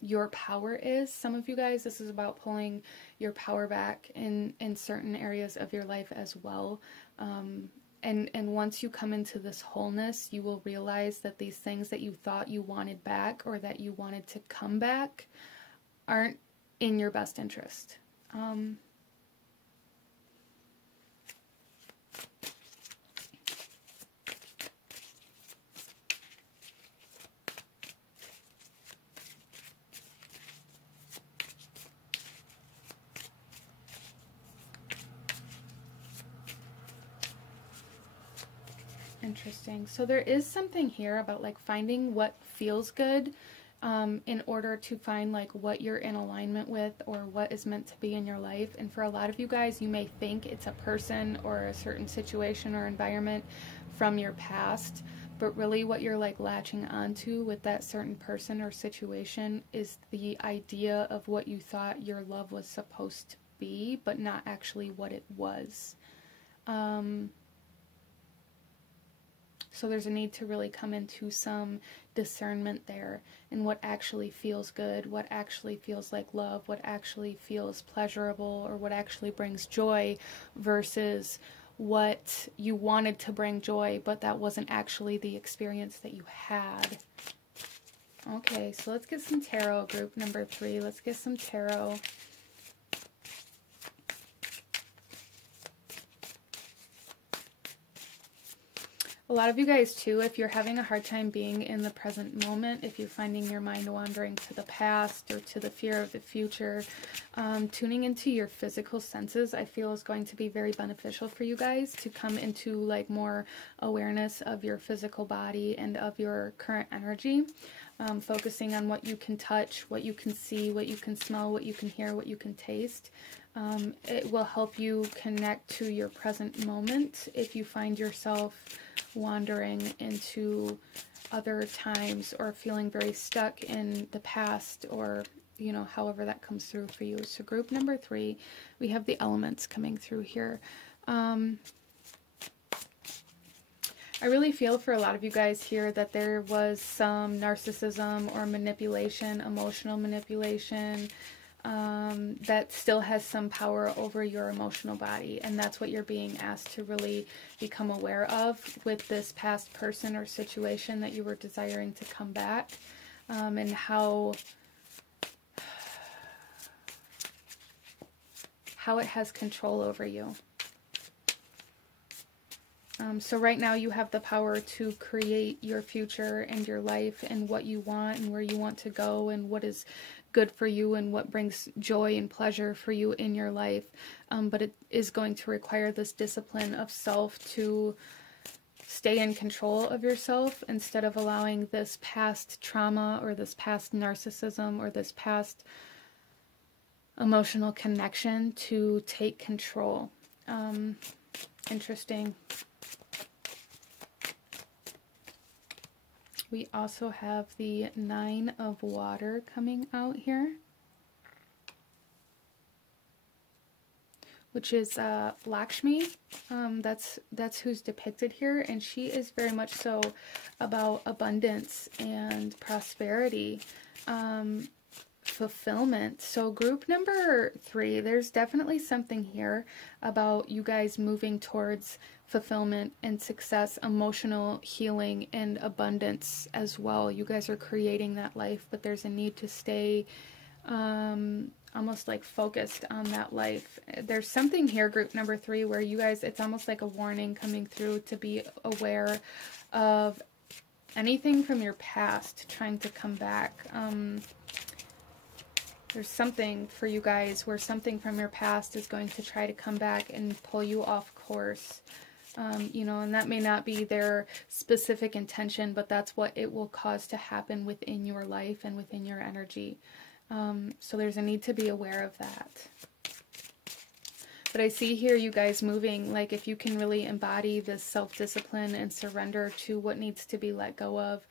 your power is. Some of you guys, this is about pulling your power back in certain areas of your life as well. And once you come into this wholeness, you will realize that these things that you thought you wanted back, or that you wanted to come back, aren't in your best interest. Interesting. So there is something here about like finding what feels good in order to find like what you're in alignment with, or what is meant to be in your life. And for a lot of you guys, you may think it's a person or a certain situation or environment from your past, but really what you're like latching onto with that certain person or situation is the idea of what you thought your love was supposed to be, but not actually what it was. So there's a need to really come into some discernment there in what actually feels good, what actually feels like love, what actually feels pleasurable, or what actually brings joy, versus what you wanted to bring joy, but that wasn't actually the experience that you had. Okay, so let's get some tarot, group number 3. Let's get some tarot. A lot of you guys too, if you're having a hard time being in the present moment, if you're finding your mind wandering to the past or to the fear of the future, tuning into your physical senses, I feel, is going to be very beneficial for you guys to come into like more awareness of your physical body and of your current energy. Focusing on what you can touch, what you can see, what you can smell, what you can hear, what you can taste. It will help you connect to your present moment if you find yourself wandering into other times, or feeling very stuck in the past, or, you know, however that comes through for you. So group number 3, we have the elements coming through here. I really feel for a lot of you guys here that there was some narcissism or manipulation, emotional manipulation, that still has some power over your emotional body. And that's what you're being asked to really become aware of with this past person or situation that you were desiring to come back, and how it has control over you. So right now you have the power to create your future and your life and what you want and where you want to go and what is good for you and what brings joy and pleasure for you in your life. But it is going to require this discipline of self to stay in control of yourself, instead of allowing this past trauma or this past narcissism or this past emotional connection to take control. Interesting. We also have the 9 of water coming out here, which is Lakshmi. That's who's depicted here, and she is very much so about abundance and prosperity, fulfillment. So group number 3, there's definitely something here about you guys moving towards fulfillment and success, emotional healing, and abundance as well. You guys are creating that life, but there's a need to stay almost like focused on that life. There's something here, group number 3, where you guys, it's almost like a warning coming through to be aware of anything from your past trying to come back. There's something for you guys where something from your past is going to try to come back and pull you off course. You know, and that may not be their specific intention, but that's what it will cause to happen within your life and within your energy. So there's a need to be aware of that. But I see here you guys moving, like if you can really embody this self-discipline and surrender to what needs to be let go of,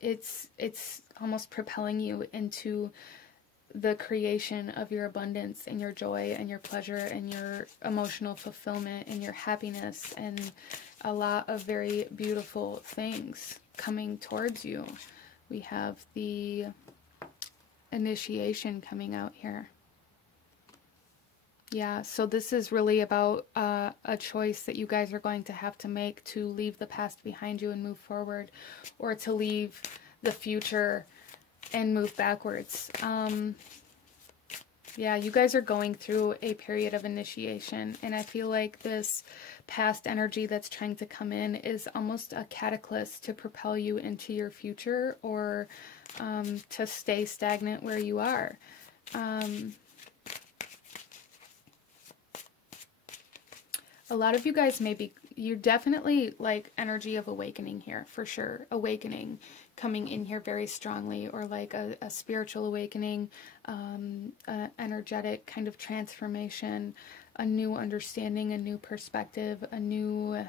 it's almost propelling you into the creation of your abundance and your joy and your pleasure and your emotional fulfillment and your happiness and a lot of very beautiful things coming towards you. We have the initiation coming out here. Yeah, so this is really about a choice that you guys are going to have to make to leave the past behind you and move forward, or to leave the future and move backwards. Yeah, you guys are going through a period of initiation, and I feel like this past energy that's trying to come in is almost a catalyst to propel you into your future, or to stay stagnant where you are. A lot of you guys you're definitely like energy of awakening here, for sure. Awakening coming in here very strongly, or like a spiritual awakening, energetic kind of transformation, a new understanding, a new perspective, a new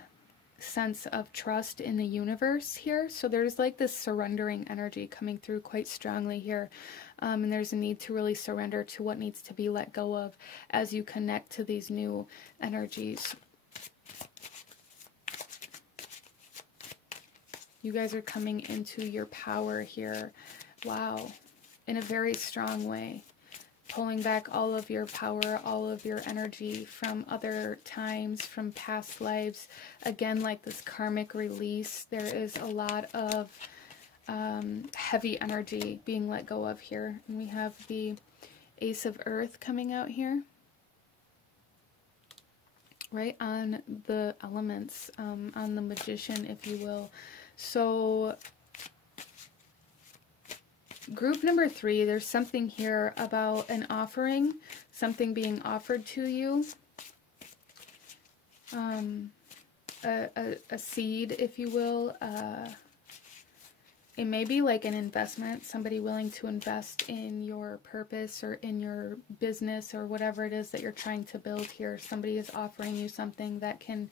sense of trust in the universe here. So there's like this surrendering energy coming through quite strongly here. And there's a need to really surrender to what needs to be let go of as you connect to these new energies. You guys are coming into your power here. Wow. In a very strong way. Pulling back all of your power, all of your energy from other times, from past lives. Again, like this karmic release, there is a lot of heavy energy being let go of here. And we have the Ace of Earth coming out here. Right on the elements, on the Magician, if you will. So, group number 3, there's something here about an offering, something being offered to you, a seed, if you will. It may be like an investment, somebody willing to invest in your purpose or in your business or whatever it is that you're trying to build here. Somebody is offering you something that can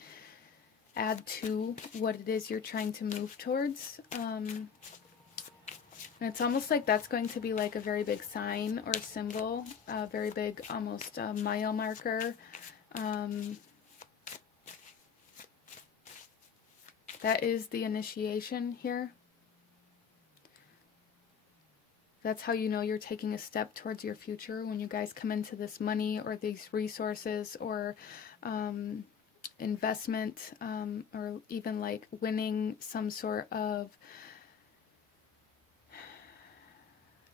add to what it is you're trying to move towards. And it's almost like that's going to be like a very big sign or symbol, a very big, almost a mile marker. That is the initiation here. That's how you know you're taking a step towards your future, when you guys come into this money or these resources or investment, or even like winning some sort of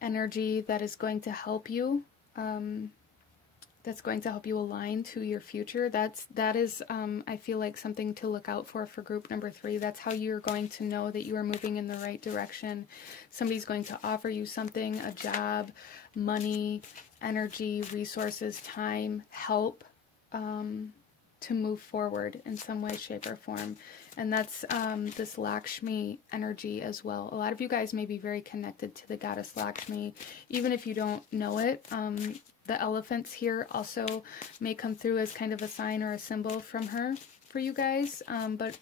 energy that is going to help you, that's going to help you align to your future. That is I feel like something to look out for group number 3. That's how you're going to know that you are moving in the right direction. Somebody's going to offer you something, a job, money, energy, resources, time, help, to move forward in some way, shape, or form. And that's this Lakshmi energy as well. A lot of you guys may be very connected to the goddess Lakshmi, even if you don't know it. The elephants here also may come through as kind of a sign or a symbol from her for you guys. But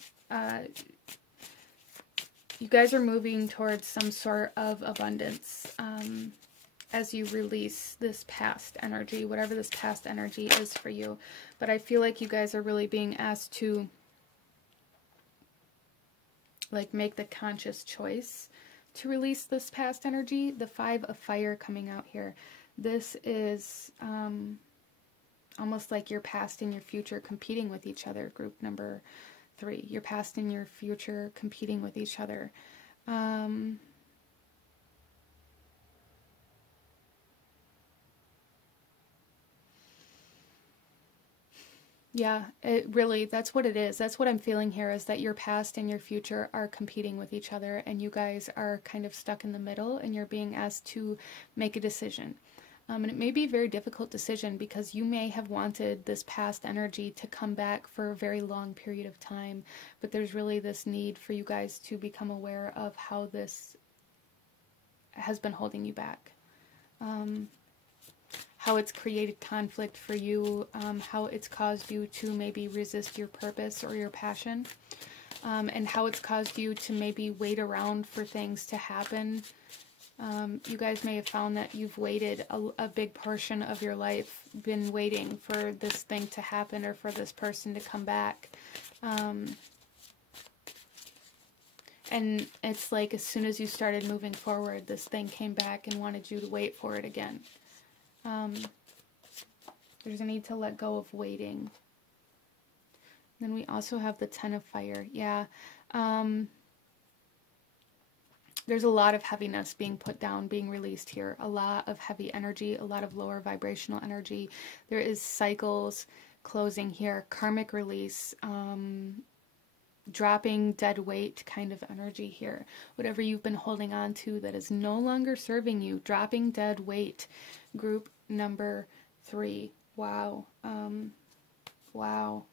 you guys are moving towards some sort of abundance as you release this past energy, whatever this past energy is for you. But I feel like you guys are really being asked to like make the conscious choice to release this past energy. The 5 of Fire coming out here. This is almost like your past and your future competing with each other, group number 3. Your past and your future competing with each other. Yeah, it really, that's what it is. That's what I'm feeling here, is that your past and your future are competing with each other, and you guys are kind of stuck in the middle, and you're being asked to make a decision. And it may be a very difficult decision, because you may have wanted this past energy to come back for a very long period of time, but there's really this need for you guys to become aware of how this has been holding you back. How it's created conflict for you, how it's caused you to maybe resist your purpose or your passion, and how it's caused you to maybe wait around for things to happen. You guys may have found that you've waited a big portion of your life, been waiting for this thing to happen or for this person to come back. And it's like as soon as you started moving forward, this thing came back and wanted you to wait for it again. There's a need to let go of waiting. Then we also have the Ten of Fire. Yeah. There's a lot of heaviness being put down, being released here. A lot of heavy energy, a lot of lower vibrational energy. There is cycles closing here. Karmic release. Dropping dead weight kind of energy here. Whatever you've been holding on to that is no longer serving you. Dropping dead weight. Group number 3. Wow. Wow.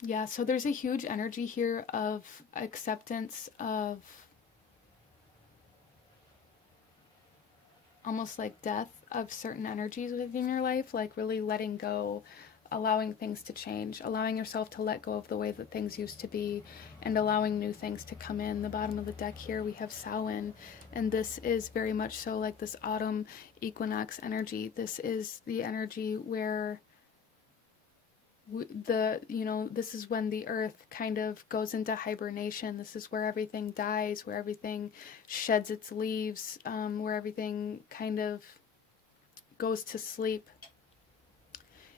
Yeah, so there's a huge energy here of acceptance of almost like death of certain energies within your life, like really letting go, allowing things to change, allowing yourself to let go of the way that things used to be, and allowing new things to come in. The bottom of the deck here, we have Samhain, and this is very much so like this autumn equinox energy. This is the energy where this is when the earth kind of goes into hibernation. This is where everything dies, where everything sheds its leaves, where everything kind of goes to sleep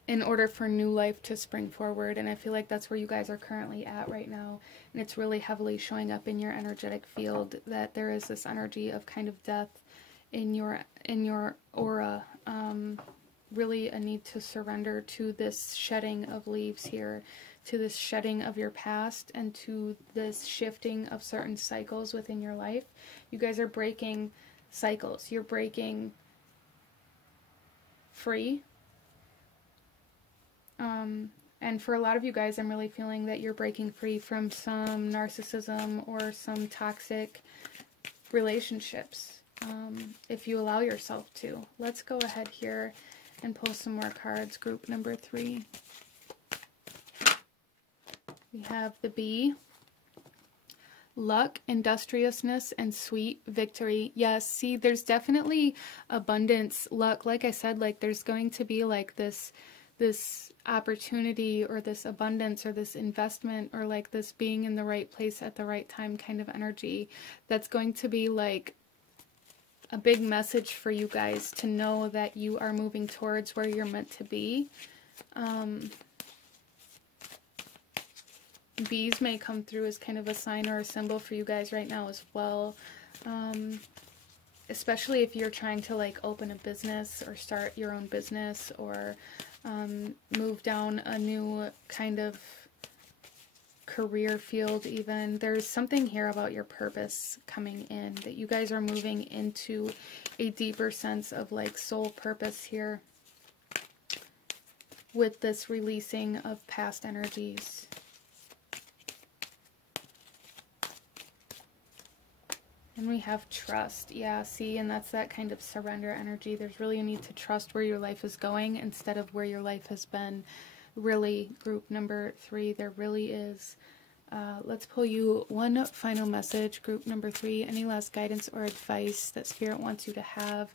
in order for new life to spring forward. And I feel like that's where you guys are currently at right now. And it's really heavily showing up in your energetic field, that there is this energy of kind of death in your aura. Really a need to surrender to this shedding of leaves here, to this shedding of your past, and to this shifting of certain cycles within your life. You guys are breaking cycles. You're breaking free. And for a lot of you guys, I'm really feeling that you're breaking free from some narcissism or some toxic relationships, if you allow yourself to. Let's go ahead here and pull some more cards. Group number 3. We have the Bee. Luck, industriousness, and sweet victory. Yes, see, there's definitely abundance, luck. Like I said, like there's going to be like this opportunity, or this abundance, or this investment, or like this being in the right place at the right time kind of energy. That's going to be like a big message for you guys to know that you are moving towards where you're meant to be. Bees may come through as kind of a sign or a symbol for you guys right now as well. Especially if you're trying to like open a business or start your own business, or move down a new kind of career field even. There's something here about your purpose coming in, that you guys are moving into a deeper sense of like soul purpose here with this releasing of past energies. And we have trust. Yeah, see, and that's that kind of surrender energy. There's really a need to trust where your life is going instead of where your life has been. Really, group number 3, there really is. Let's pull you one final message, group number 3. Any last guidance or advice that Spirit wants you to have,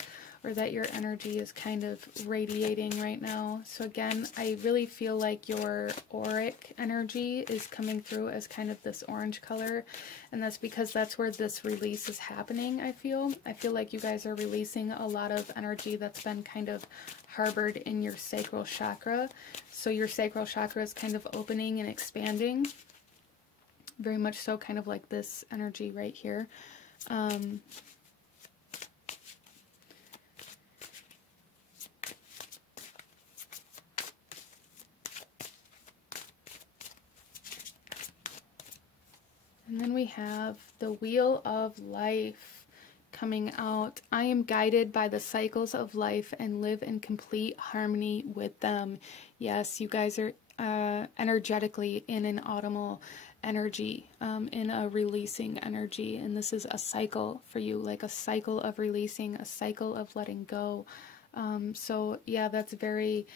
or that your energy is kind of radiating right now? So again, I really feel like your auric energy is coming through as kind of this orange color, and that's because that's where this release is happening. I feel like you guys are releasing a lot of energy that's been kind of harbored in your sacral chakra. So your sacral chakra is kind of opening and expanding, very much so, kind of like this energy right here. And then we have the Wheel of Life coming out. I am guided by the cycles of life and live in complete harmony with them. Yes, you guys are energetically in an autumnal energy, in a releasing energy. And this is a cycle for you, like a cycle of releasing, a cycle of letting go. So yeah, that's very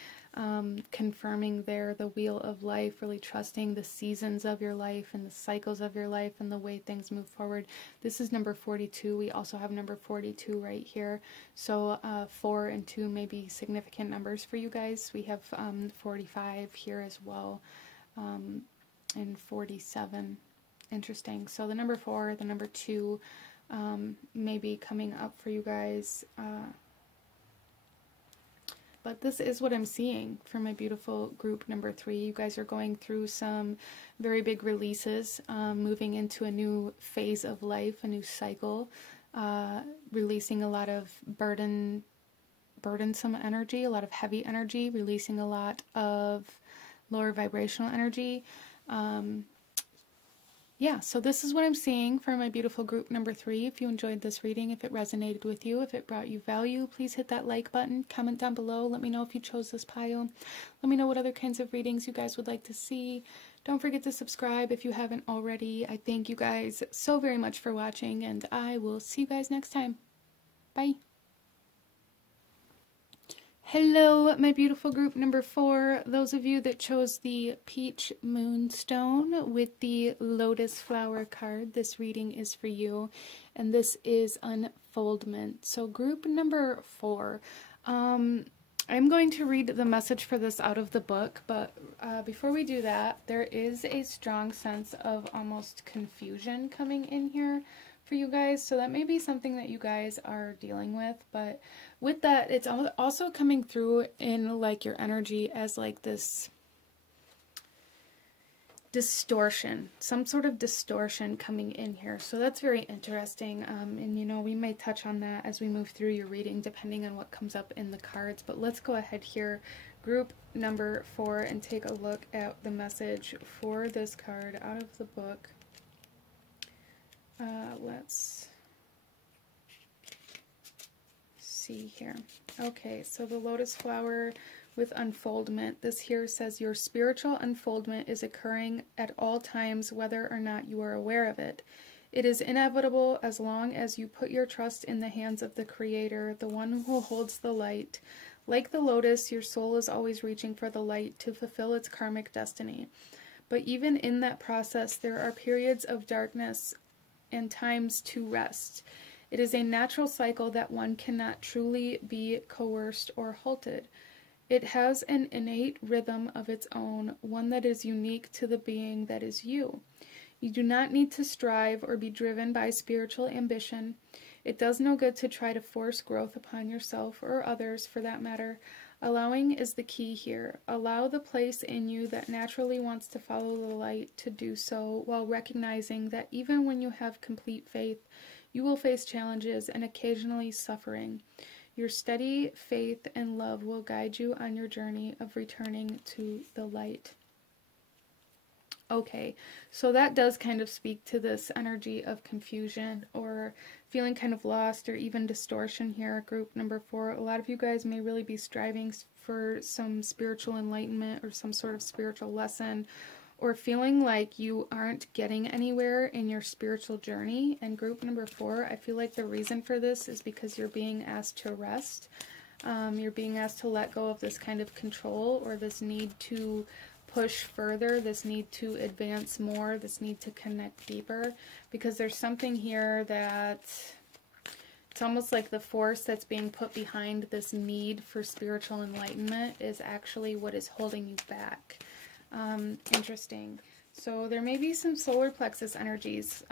confirming there, the Wheel of Life, really trusting the seasons of your life and the cycles of your life and the way things move forward. This is number 42. We also have number 42 right here. So 4 and 2 may be significant numbers for you guys. We have 45 here as well, and 47. Interesting. So the number 4, the number 2 may be coming up for you guys. But this is what I'm seeing for my beautiful group number 3. You guys are going through some very big releases, moving into a new phase of life, a new cycle, releasing a lot of burdensome energy, a lot of heavy energy, releasing a lot of lower vibrational energy. Yeah, so this is what I'm seeing for my beautiful group number 3. If you enjoyed this reading, if it resonated with you, if it brought you value, please hit that like button, comment down below, let me know if you chose this pile, let me know what other kinds of readings you guys would like to see. Don't forget to subscribe if you haven't already. I thank you guys so very much for watching, and I will see you guys next time. Bye. Hello, my beautiful group number 4. Those of you that chose the Peach Moonstone with the Lotus Flower card, this reading is for you, and this is Unfoldment. So group number 4, I'm going to read the message for this out of the book, but before we do that, there is a strong sense of almost confusion coming in here for you guys, so that may be something that you guys are dealing with. But with that, it's also coming through in like your energy as like this distortion, some sort of distortion coming in here. So that's very interesting, and you know, we may touch on that as we move through your reading depending on what comes up in the cards. But let's go ahead here, group number 4, and take a look at the message for this card out of the book. Let's see here. Okay, so the Lotus Flower with unfoldment. This here says your spiritual unfoldment is occurring at all times, whether or not you are aware of it. It is inevitable as long as you put your trust in the hands of the Creator, the one who holds the light. Like the lotus, your soul is always reaching for the light to fulfill its karmic destiny. But even in that process, there are periods of darkness and times to rest. It is a natural cycle that one cannot truly be coerced or halted. It has an innate rhythm of its own, one that is unique to the being that is you. You do not need to strive or be driven by spiritual ambition. It does no good to try to force growth upon yourself or others for that matter. Allowing is the key here. Allow the place in you that naturally wants to follow the light to do so, while recognizing that even when you have complete faith, you will face challenges and occasionally suffering. Your steady faith and love will guide you on your journey of returning to the light. Okay, so that does kind of speak to this energy of confusion or feeling kind of lost or even distortion here, group number 4. A lot of you guys may really be striving for some spiritual enlightenment or some sort of spiritual lesson, or feeling like you aren't getting anywhere in your spiritual journey. And group number 4, I feel like the reason for this is because you're being asked to rest. You're being asked to let go of this kind of control or this need to push further, this need to advance more, this need to connect deeper, because there's something here that it's almost like the force that's being put behind this need for spiritual enlightenment is actually what is holding you back. Interesting. So there may be some solar plexus energies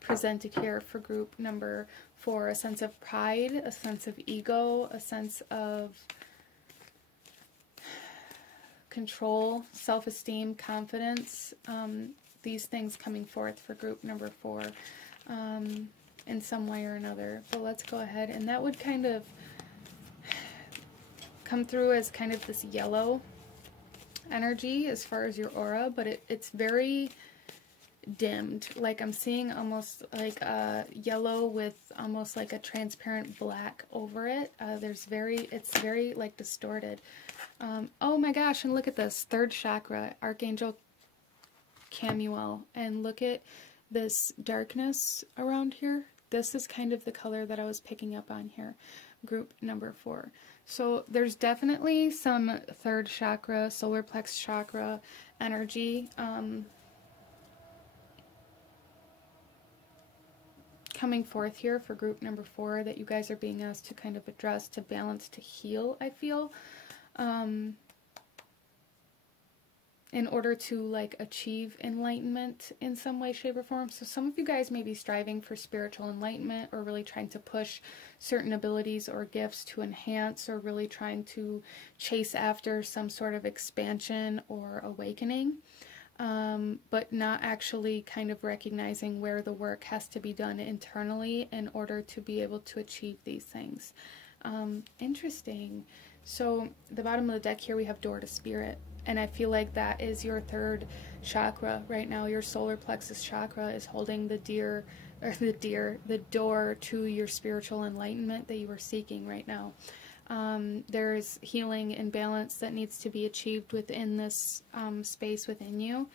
presented here for group number 4, a sense of pride, a sense of ego, a sense of control, self-esteem, confidence, these things coming forth for group number 4. in some way or another. But let's go ahead, and that would kind of come through as kind of this yellow energy as far as your aura, but it's very dimmed. Like I'm seeing almost like a yellow with almost like a transparent black over it. It's very like distorted. Oh my gosh, and look at this, third chakra, Archangel Camuel, and look at this darkness around here. This is kind of the color that I was picking up on here, group number 4. So there's definitely some third chakra, solar plex chakra energy coming forth here for group number 4 that you guys are being asked to kind of address, to balance, to heal, I feel. In order to like achieve enlightenment in some way, shape, or form. So some of you guys may be striving for spiritual enlightenment, or really trying to push certain abilities or gifts to enhance, or really trying to chase after some sort of expansion or awakening, but not actually kind of recognizing where the work has to be done internally in order to be able to achieve these things. Interesting. So the bottom of the deck here, we have Door to Spirit. And I feel like that is your third chakra right now. Your solar plexus chakra is holding the door to your spiritual enlightenment that you are seeking right now. There's healing and balance that needs to be achieved within this space within you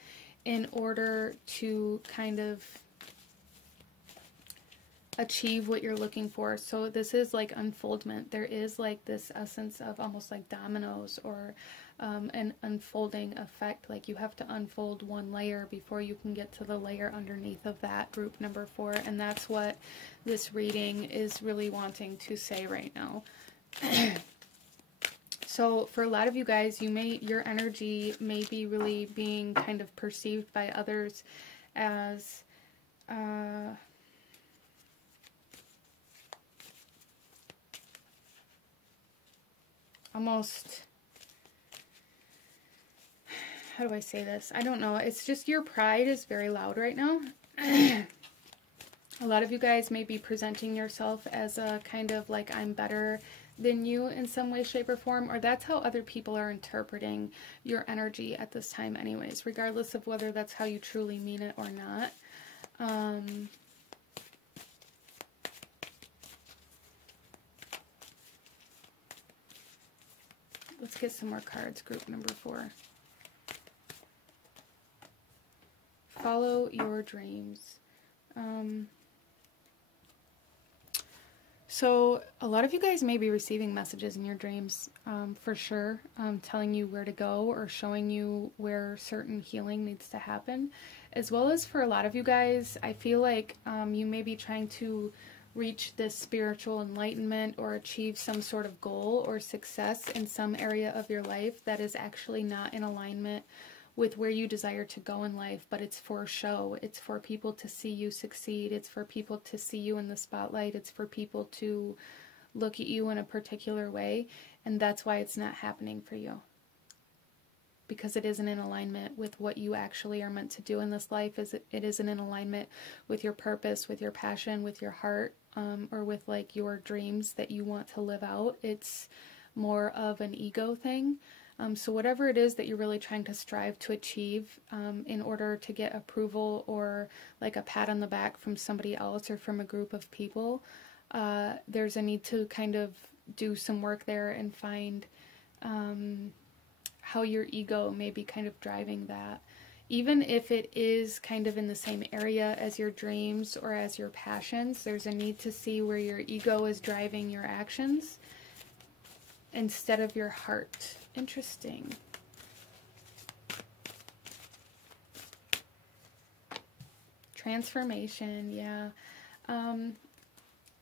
in order to kind of achieve what you're looking for. So this is like unfoldment. There is like this essence of almost like dominoes, or an unfolding effect. Like you have to unfold one layer before you can get to the layer underneath of that, group number 4. And that's what this reading is really wanting to say right now. So for a lot of you guys, your energy may be really being kind of perceived by others as almost, how do I say this? I don't know. It's just your pride is very loud right now. A lot of you guys may be presenting yourself as a kind of like, I'm better than you in some way, shape, or form, or that's how other people are interpreting your energy at this time anyways, regardless of whether that's how you truly mean it or not. Let's get some more cards, group number 4. Follow your dreams. So a lot of you guys may be receiving messages in your dreams, for sure, telling you where to go or showing you where certain healing needs to happen. As well as for a lot of you guys, I feel like you may be trying to reach this spiritual enlightenment or achieve some sort of goal or success in some area of your life that is actually not in alignment with where you desire to go in life, but it's for show. It's for people to see you succeed. It's for people to see you in the spotlight. It's for people to look at you in a particular way, and that's why it's not happening for you. Because it isn't in alignment with what you actually are meant to do in this life. It isn't in alignment with your purpose, with your passion, with your heart, or with like your dreams that you want to live out. It's more of an ego thing. So whatever it is that you're really trying to strive to achieve in order to get approval or like a pat on the back from somebody else or from a group of people, there's a need to kind of do some work there and find how your ego may be kind of driving that. Even if it is kind of in the same area as your dreams or as your passions, there's a need to see where your ego is driving your actions instead of your heart. Interesting. Transformation, yeah. And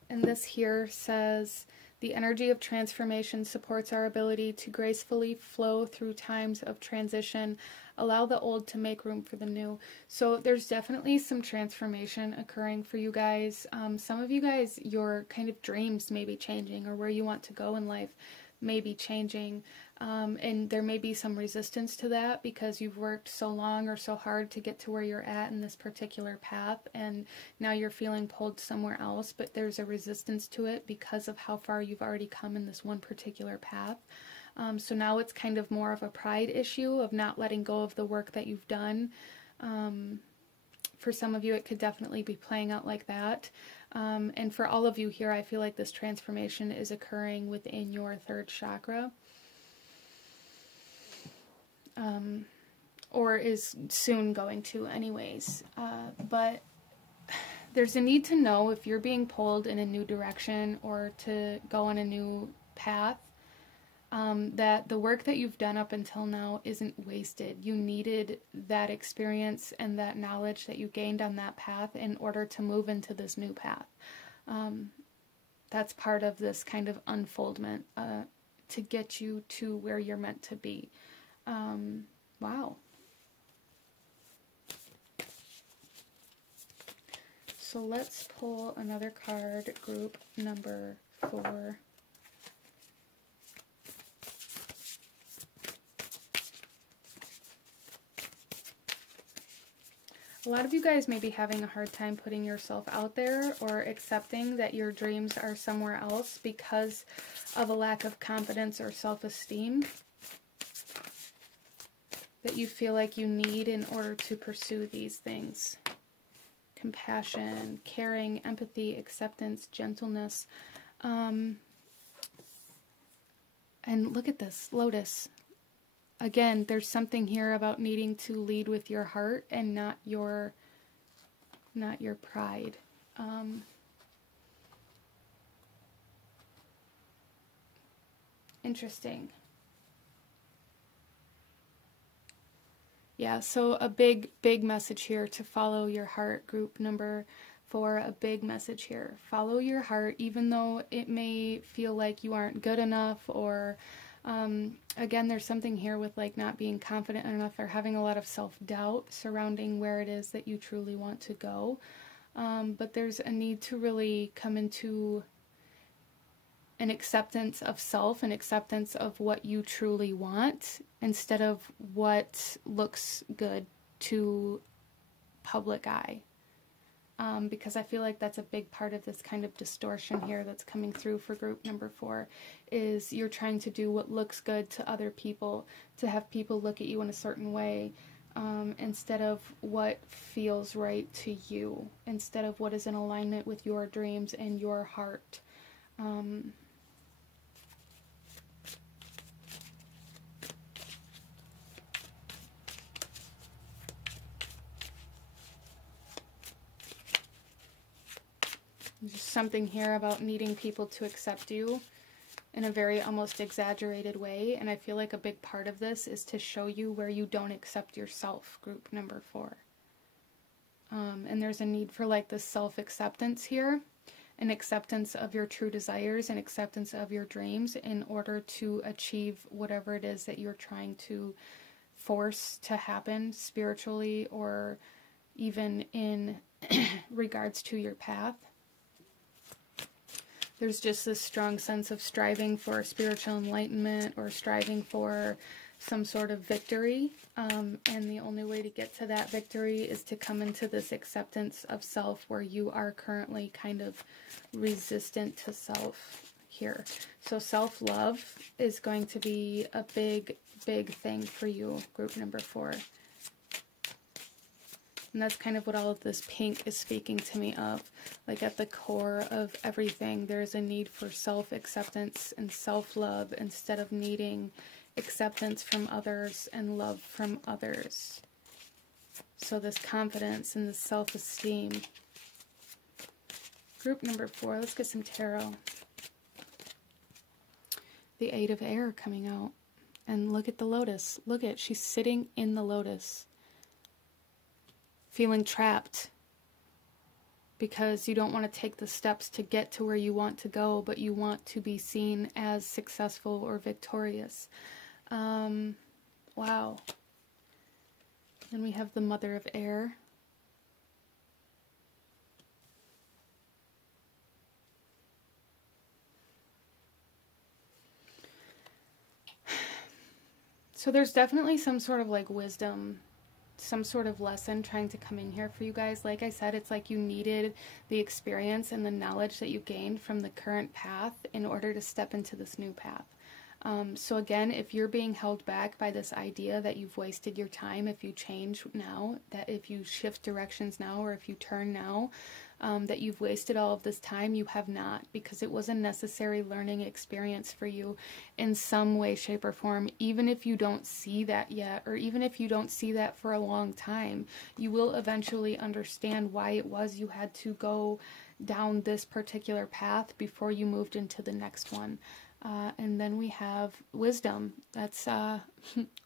this here says, the energy of transformation supports our ability to gracefully flow through times of transition, allow the old to make room for the new. So there's definitely some transformation occurring for you guys. Some of you guys, your kind of dreams may be changing, or where you want to go in life may be changing. And there may be some resistance to that because you've worked so long or so hard to get to where you're at in this particular path, and now you're feeling pulled somewhere else, but there's a resistance to it because of how far you've already come in this one particular path. So now it's kind of more of a pride issue of not letting go of the work that you've done. For some of you, it could definitely be playing out like that. And for all of you here, I feel like this transformation is occurring within your third chakra. Or is soon going to anyways. But there's a need to know if you're being pulled in a new direction or to go on a new path, that the work that you've done up until now isn't wasted. You needed that experience and that knowledge that you gained on that path in order to move into this new path. That's part of this kind of unfoldment to get you to where you're meant to be. Wow. So let's pull another card, group number 4. A lot of you guys may be having a hard time putting yourself out there or accepting that your dreams are somewhere else because of a lack of confidence or self-esteem that you feel like you need in order to pursue these things. Compassion, caring, empathy, acceptance, gentleness. And look at this, Lotus. Again, there's something here about needing to lead with your heart and not your pride. Interesting. Yeah, so a big message here to follow your heart, group number 4, a big message here. Follow your heart, even though it may feel like you aren't good enough, or again, there's something here with like not being confident enough or having a lot of self-doubt surrounding where it is that you truly want to go. But there's a need to really come into an acceptance of self, an acceptance of what you truly want instead of what looks good to public eye. Because I feel like that's a big part of this kind of distortion here that's coming through for group number 4, is you're trying to do what looks good to other people, to have people look at you in a certain way, instead of what feels right to you, instead of what is in alignment with your dreams and your heart. There's something here about needing people to accept you in a very almost exaggerated way, and I feel like a big part of this is to show you where you don't accept yourself, group number 4. And there's a need for like this self-acceptance here, an acceptance of your true desires, and acceptance of your dreams in order to achieve whatever it is that you're trying to force to happen spiritually or even in regards to your path. There's just this strong sense of striving for spiritual enlightenment or striving for some sort of victory. And the only way to get to that victory is to come into this acceptance of self where you are currently kind of resistant to self here. So self-love is going to be a big thing for you, group number 4. And that's kind of what all of this pink is speaking to me of. Like at the core of everything, there's a need for self-acceptance and self-love instead of needing acceptance from others and love from others. So this confidence and this self-esteem. Group number 4, let's get some tarot. The 8 of Air coming out. And look at the lotus. Look at, she's sitting in the lotus. Feeling trapped because you don't want to take the steps to get to where you want to go, but you want to be seen as successful or victorious. Wow. Then we have the Mother of Air. So there's definitely some sort of like wisdom, some sort of lesson trying to come in here for you guys. Like I said, it's like you needed the experience and the knowledge that you gained from the current path in order to step into this new path. So again, if you're being held back by this idea that you've wasted your time, if you change now, that if you shift directions now, or if you turn now, that you've wasted all of this time, you have not, because it was a necessary learning experience for you in some way, shape, or form. Even if you don't see that yet, or even if you don't see that for a long time, you will eventually understand why it was you had to go down this particular path before you moved into the next one. And then we have wisdom. That's,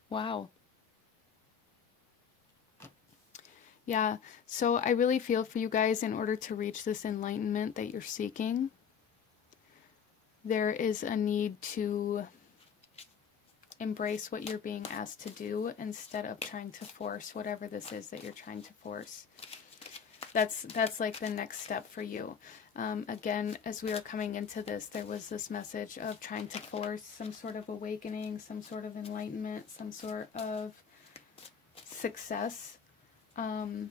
wow. Yeah, so I really feel for you guys, in order to reach this enlightenment that you're seeking, there is a need to embrace what you're being asked to do instead of trying to force whatever this is that you're trying to force. That's like the next step for you. Again, as we were coming into this, there was this message of trying to force some sort of awakening, some sort of enlightenment, some sort of success. But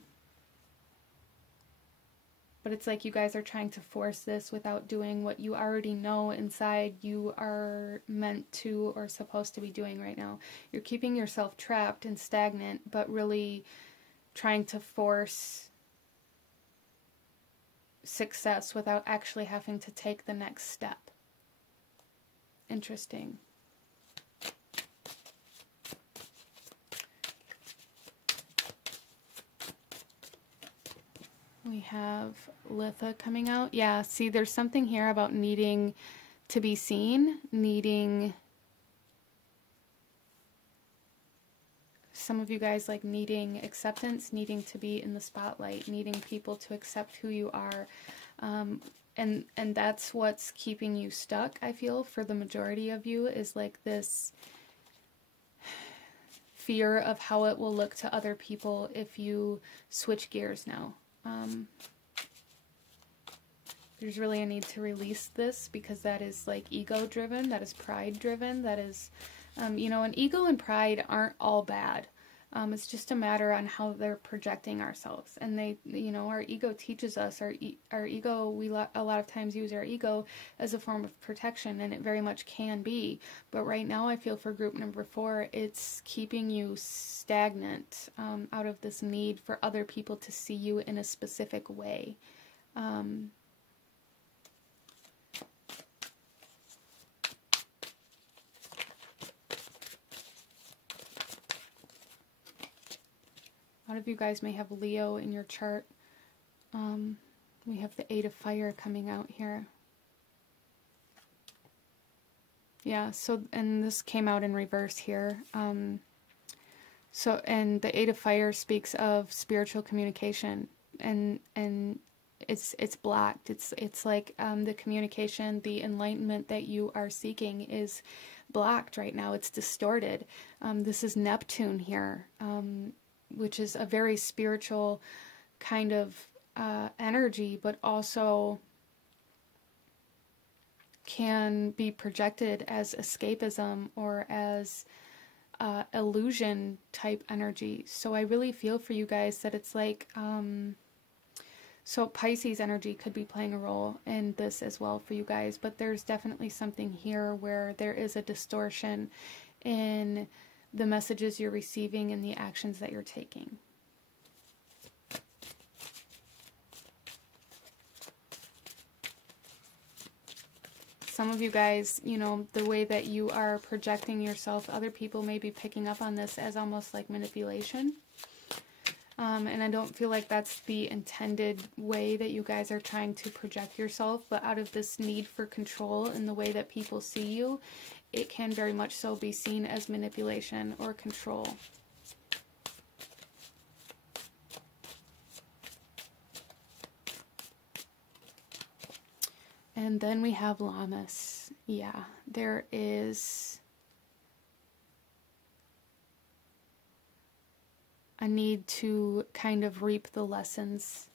it's like you guys are trying to force this without doing what you already know inside you are meant to or supposed to be doing right now. You're keeping yourself trapped and stagnant, but really trying to force success without actually having to take the next step. Interesting. We have Litha coming out. Yeah, see, there's something here about needing to be seen, needing... Some of you guys like needing acceptance, needing to be in the spotlight, needing people to accept who you are. And that's what's keeping you stuck, I feel, for the majority of you, is like this fear of how it will look to other people if you switch gears now. There's really a need to release this, because that is like ego driven, that is pride driven, that is, you know, and ego and pride aren't all bad. It's just a matter on how they're projecting ourselves. And they, you know, our ego teaches us, our ego, we a lot of times use our ego as a form of protection, and it very much can be. But right now I feel for group number 4, it's keeping you stagnant out of this need for other people to see you in a specific way. A lot of you guys may have Leo in your chart. We have the 8 of Fire coming out here. Yeah, so, and this came out in reverse here. So, and the 8 of Fire speaks of spiritual communication, and it's blocked. It's like the communication, the enlightenment that you are seeking is blocked right now. It's distorted. This is Neptune here. Which is a very spiritual kind of energy, but also can be projected as escapism or as illusion type energy. So I really feel for you guys that it's like, so Pisces energy could be playing a role in this as well for you guys, but there's definitely something here where there is a distortion in the messages you're receiving and the actions that you're taking. Some of you guys, you know, the way that you are projecting yourself, other people may be picking up on this as almost like manipulation. And I don't feel like that's the intended way that you guys are trying to project yourself, but out of this need for control in the way that people see you, it can very much so be seen as manipulation or control. And then we have Lammas. Yeah, there is a need to kind of reap the lessons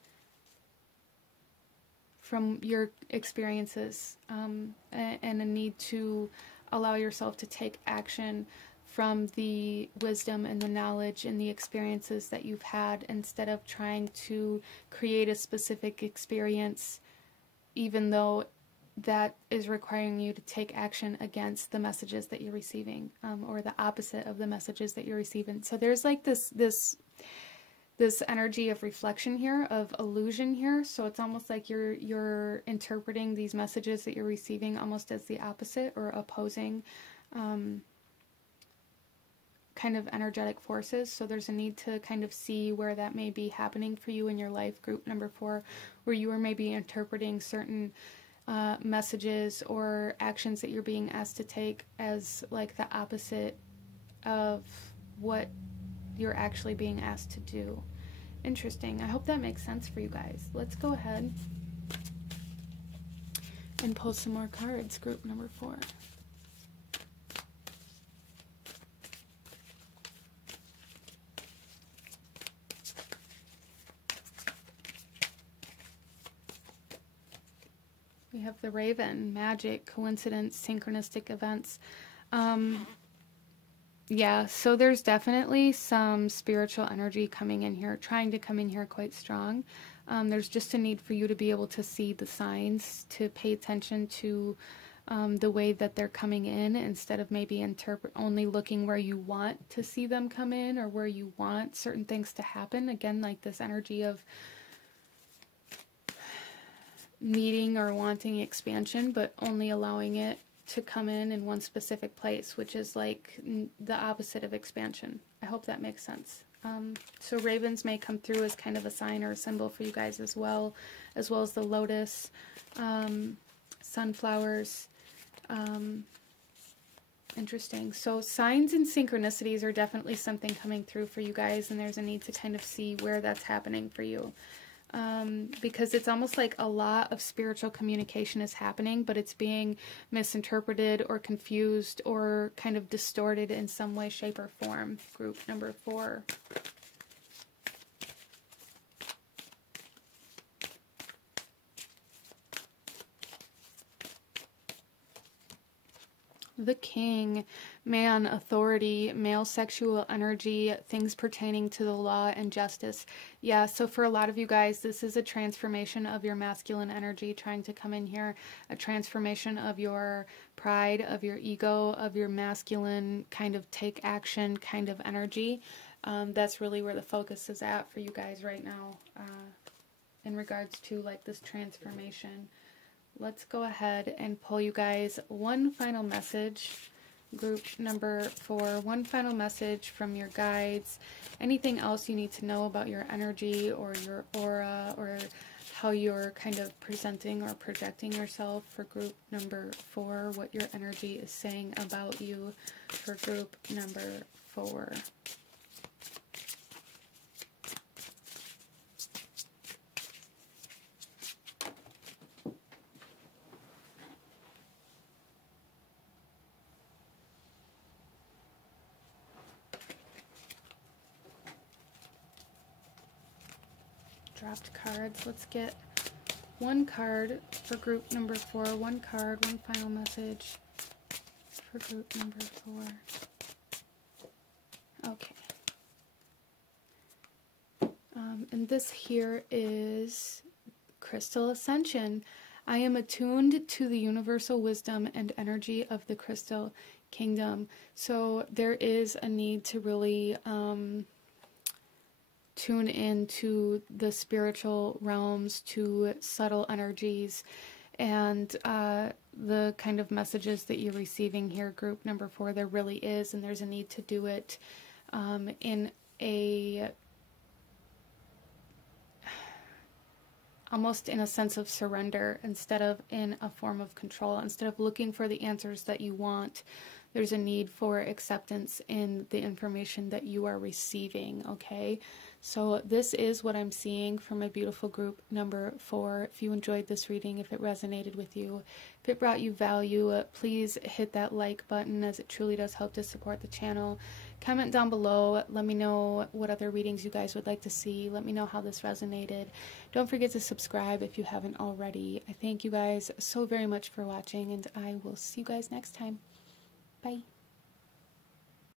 from your experiences, and a need to allow yourself to take action from the wisdom and the knowledge and the experiences that you've had, instead of trying to create a specific experience, even though that is requiring you to take action against the messages that you're receiving, or the opposite of the messages that you're receiving. So there's like this energy of reflection here, of illusion here. So it's almost like you're interpreting these messages that you're receiving almost as the opposite or opposing kind of energetic forces. So there's a need to kind of see where that may be happening for you in your life, group number 4, where you are maybe interpreting certain messages or actions that you're being asked to take as like the opposite of what you're actually being asked to do. Interesting. I hope that makes sense for you guys. Let's go ahead and pull some more cards, group number 4. We have the Raven, magic, coincidence, synchronistic events. Yeah, so there's definitely some spiritual energy coming in here, trying to come in here quite strong. There's just a need for you to be able to see the signs, to pay attention to the way that they're coming in, instead of maybe only looking where you want to see them come in or where you want certain things to happen. Again, like this energy of needing or wanting expansion, but only allowing it to come in one specific place, which is like the opposite of expansion. I hope that makes sense. So ravens may come through as kind of a sign or a symbol for you guys as well as the lotus, sunflowers. Interesting. So signs and synchronicities are definitely something coming through for you guys, and there's a need to kind of see where that's happening for you. Because it's almost like a lot of spiritual communication is happening, but it's being misinterpreted or confused or kind of distorted in some way, shape, or form. Group number 4. The King, man, authority, male sexual energy, things pertaining to the law and justice. Yeah, so for a lot of you guys, this is a transformation of your masculine energy trying to come in here, a transformation of your pride, of your ego, of your masculine kind of take action kind of energy. That's really where the focus is at for you guys right now, in regards to like this transformation. Let's go ahead and pull you guys one final message, group number 4, one final message from your guides. Anything else you need to know about your energy or your aura, or how you're kind of presenting or projecting yourself for group number 4, what your energy is saying about you for group number 4. Dropped cards. Let's get one card for group number 4. One card, one final message for group number 4. Okay. And this here is Crystal Ascension. I am attuned to the universal wisdom and energy of the Crystal Kingdom. So there is a need to really tune into the spiritual realms, to subtle energies, and the kind of messages that you're receiving here, group number 4. There really is, and there's a need to do it in a almost in a sense of surrender, instead of in a form of control. Instead of looking for the answers that you want, there's a need for acceptance in the information that you are receiving, okay? So this is what I'm seeing from my beautiful group number 4. If you enjoyed this reading, if it resonated with you, if it brought you value, please hit that like button, as it truly does help to support the channel. Comment down below. Let me know what other readings you guys would like to see. Let me know how this resonated. Don't forget to subscribe if you haven't already. I thank you guys so very much for watching, and I will see you guys next time. Bye.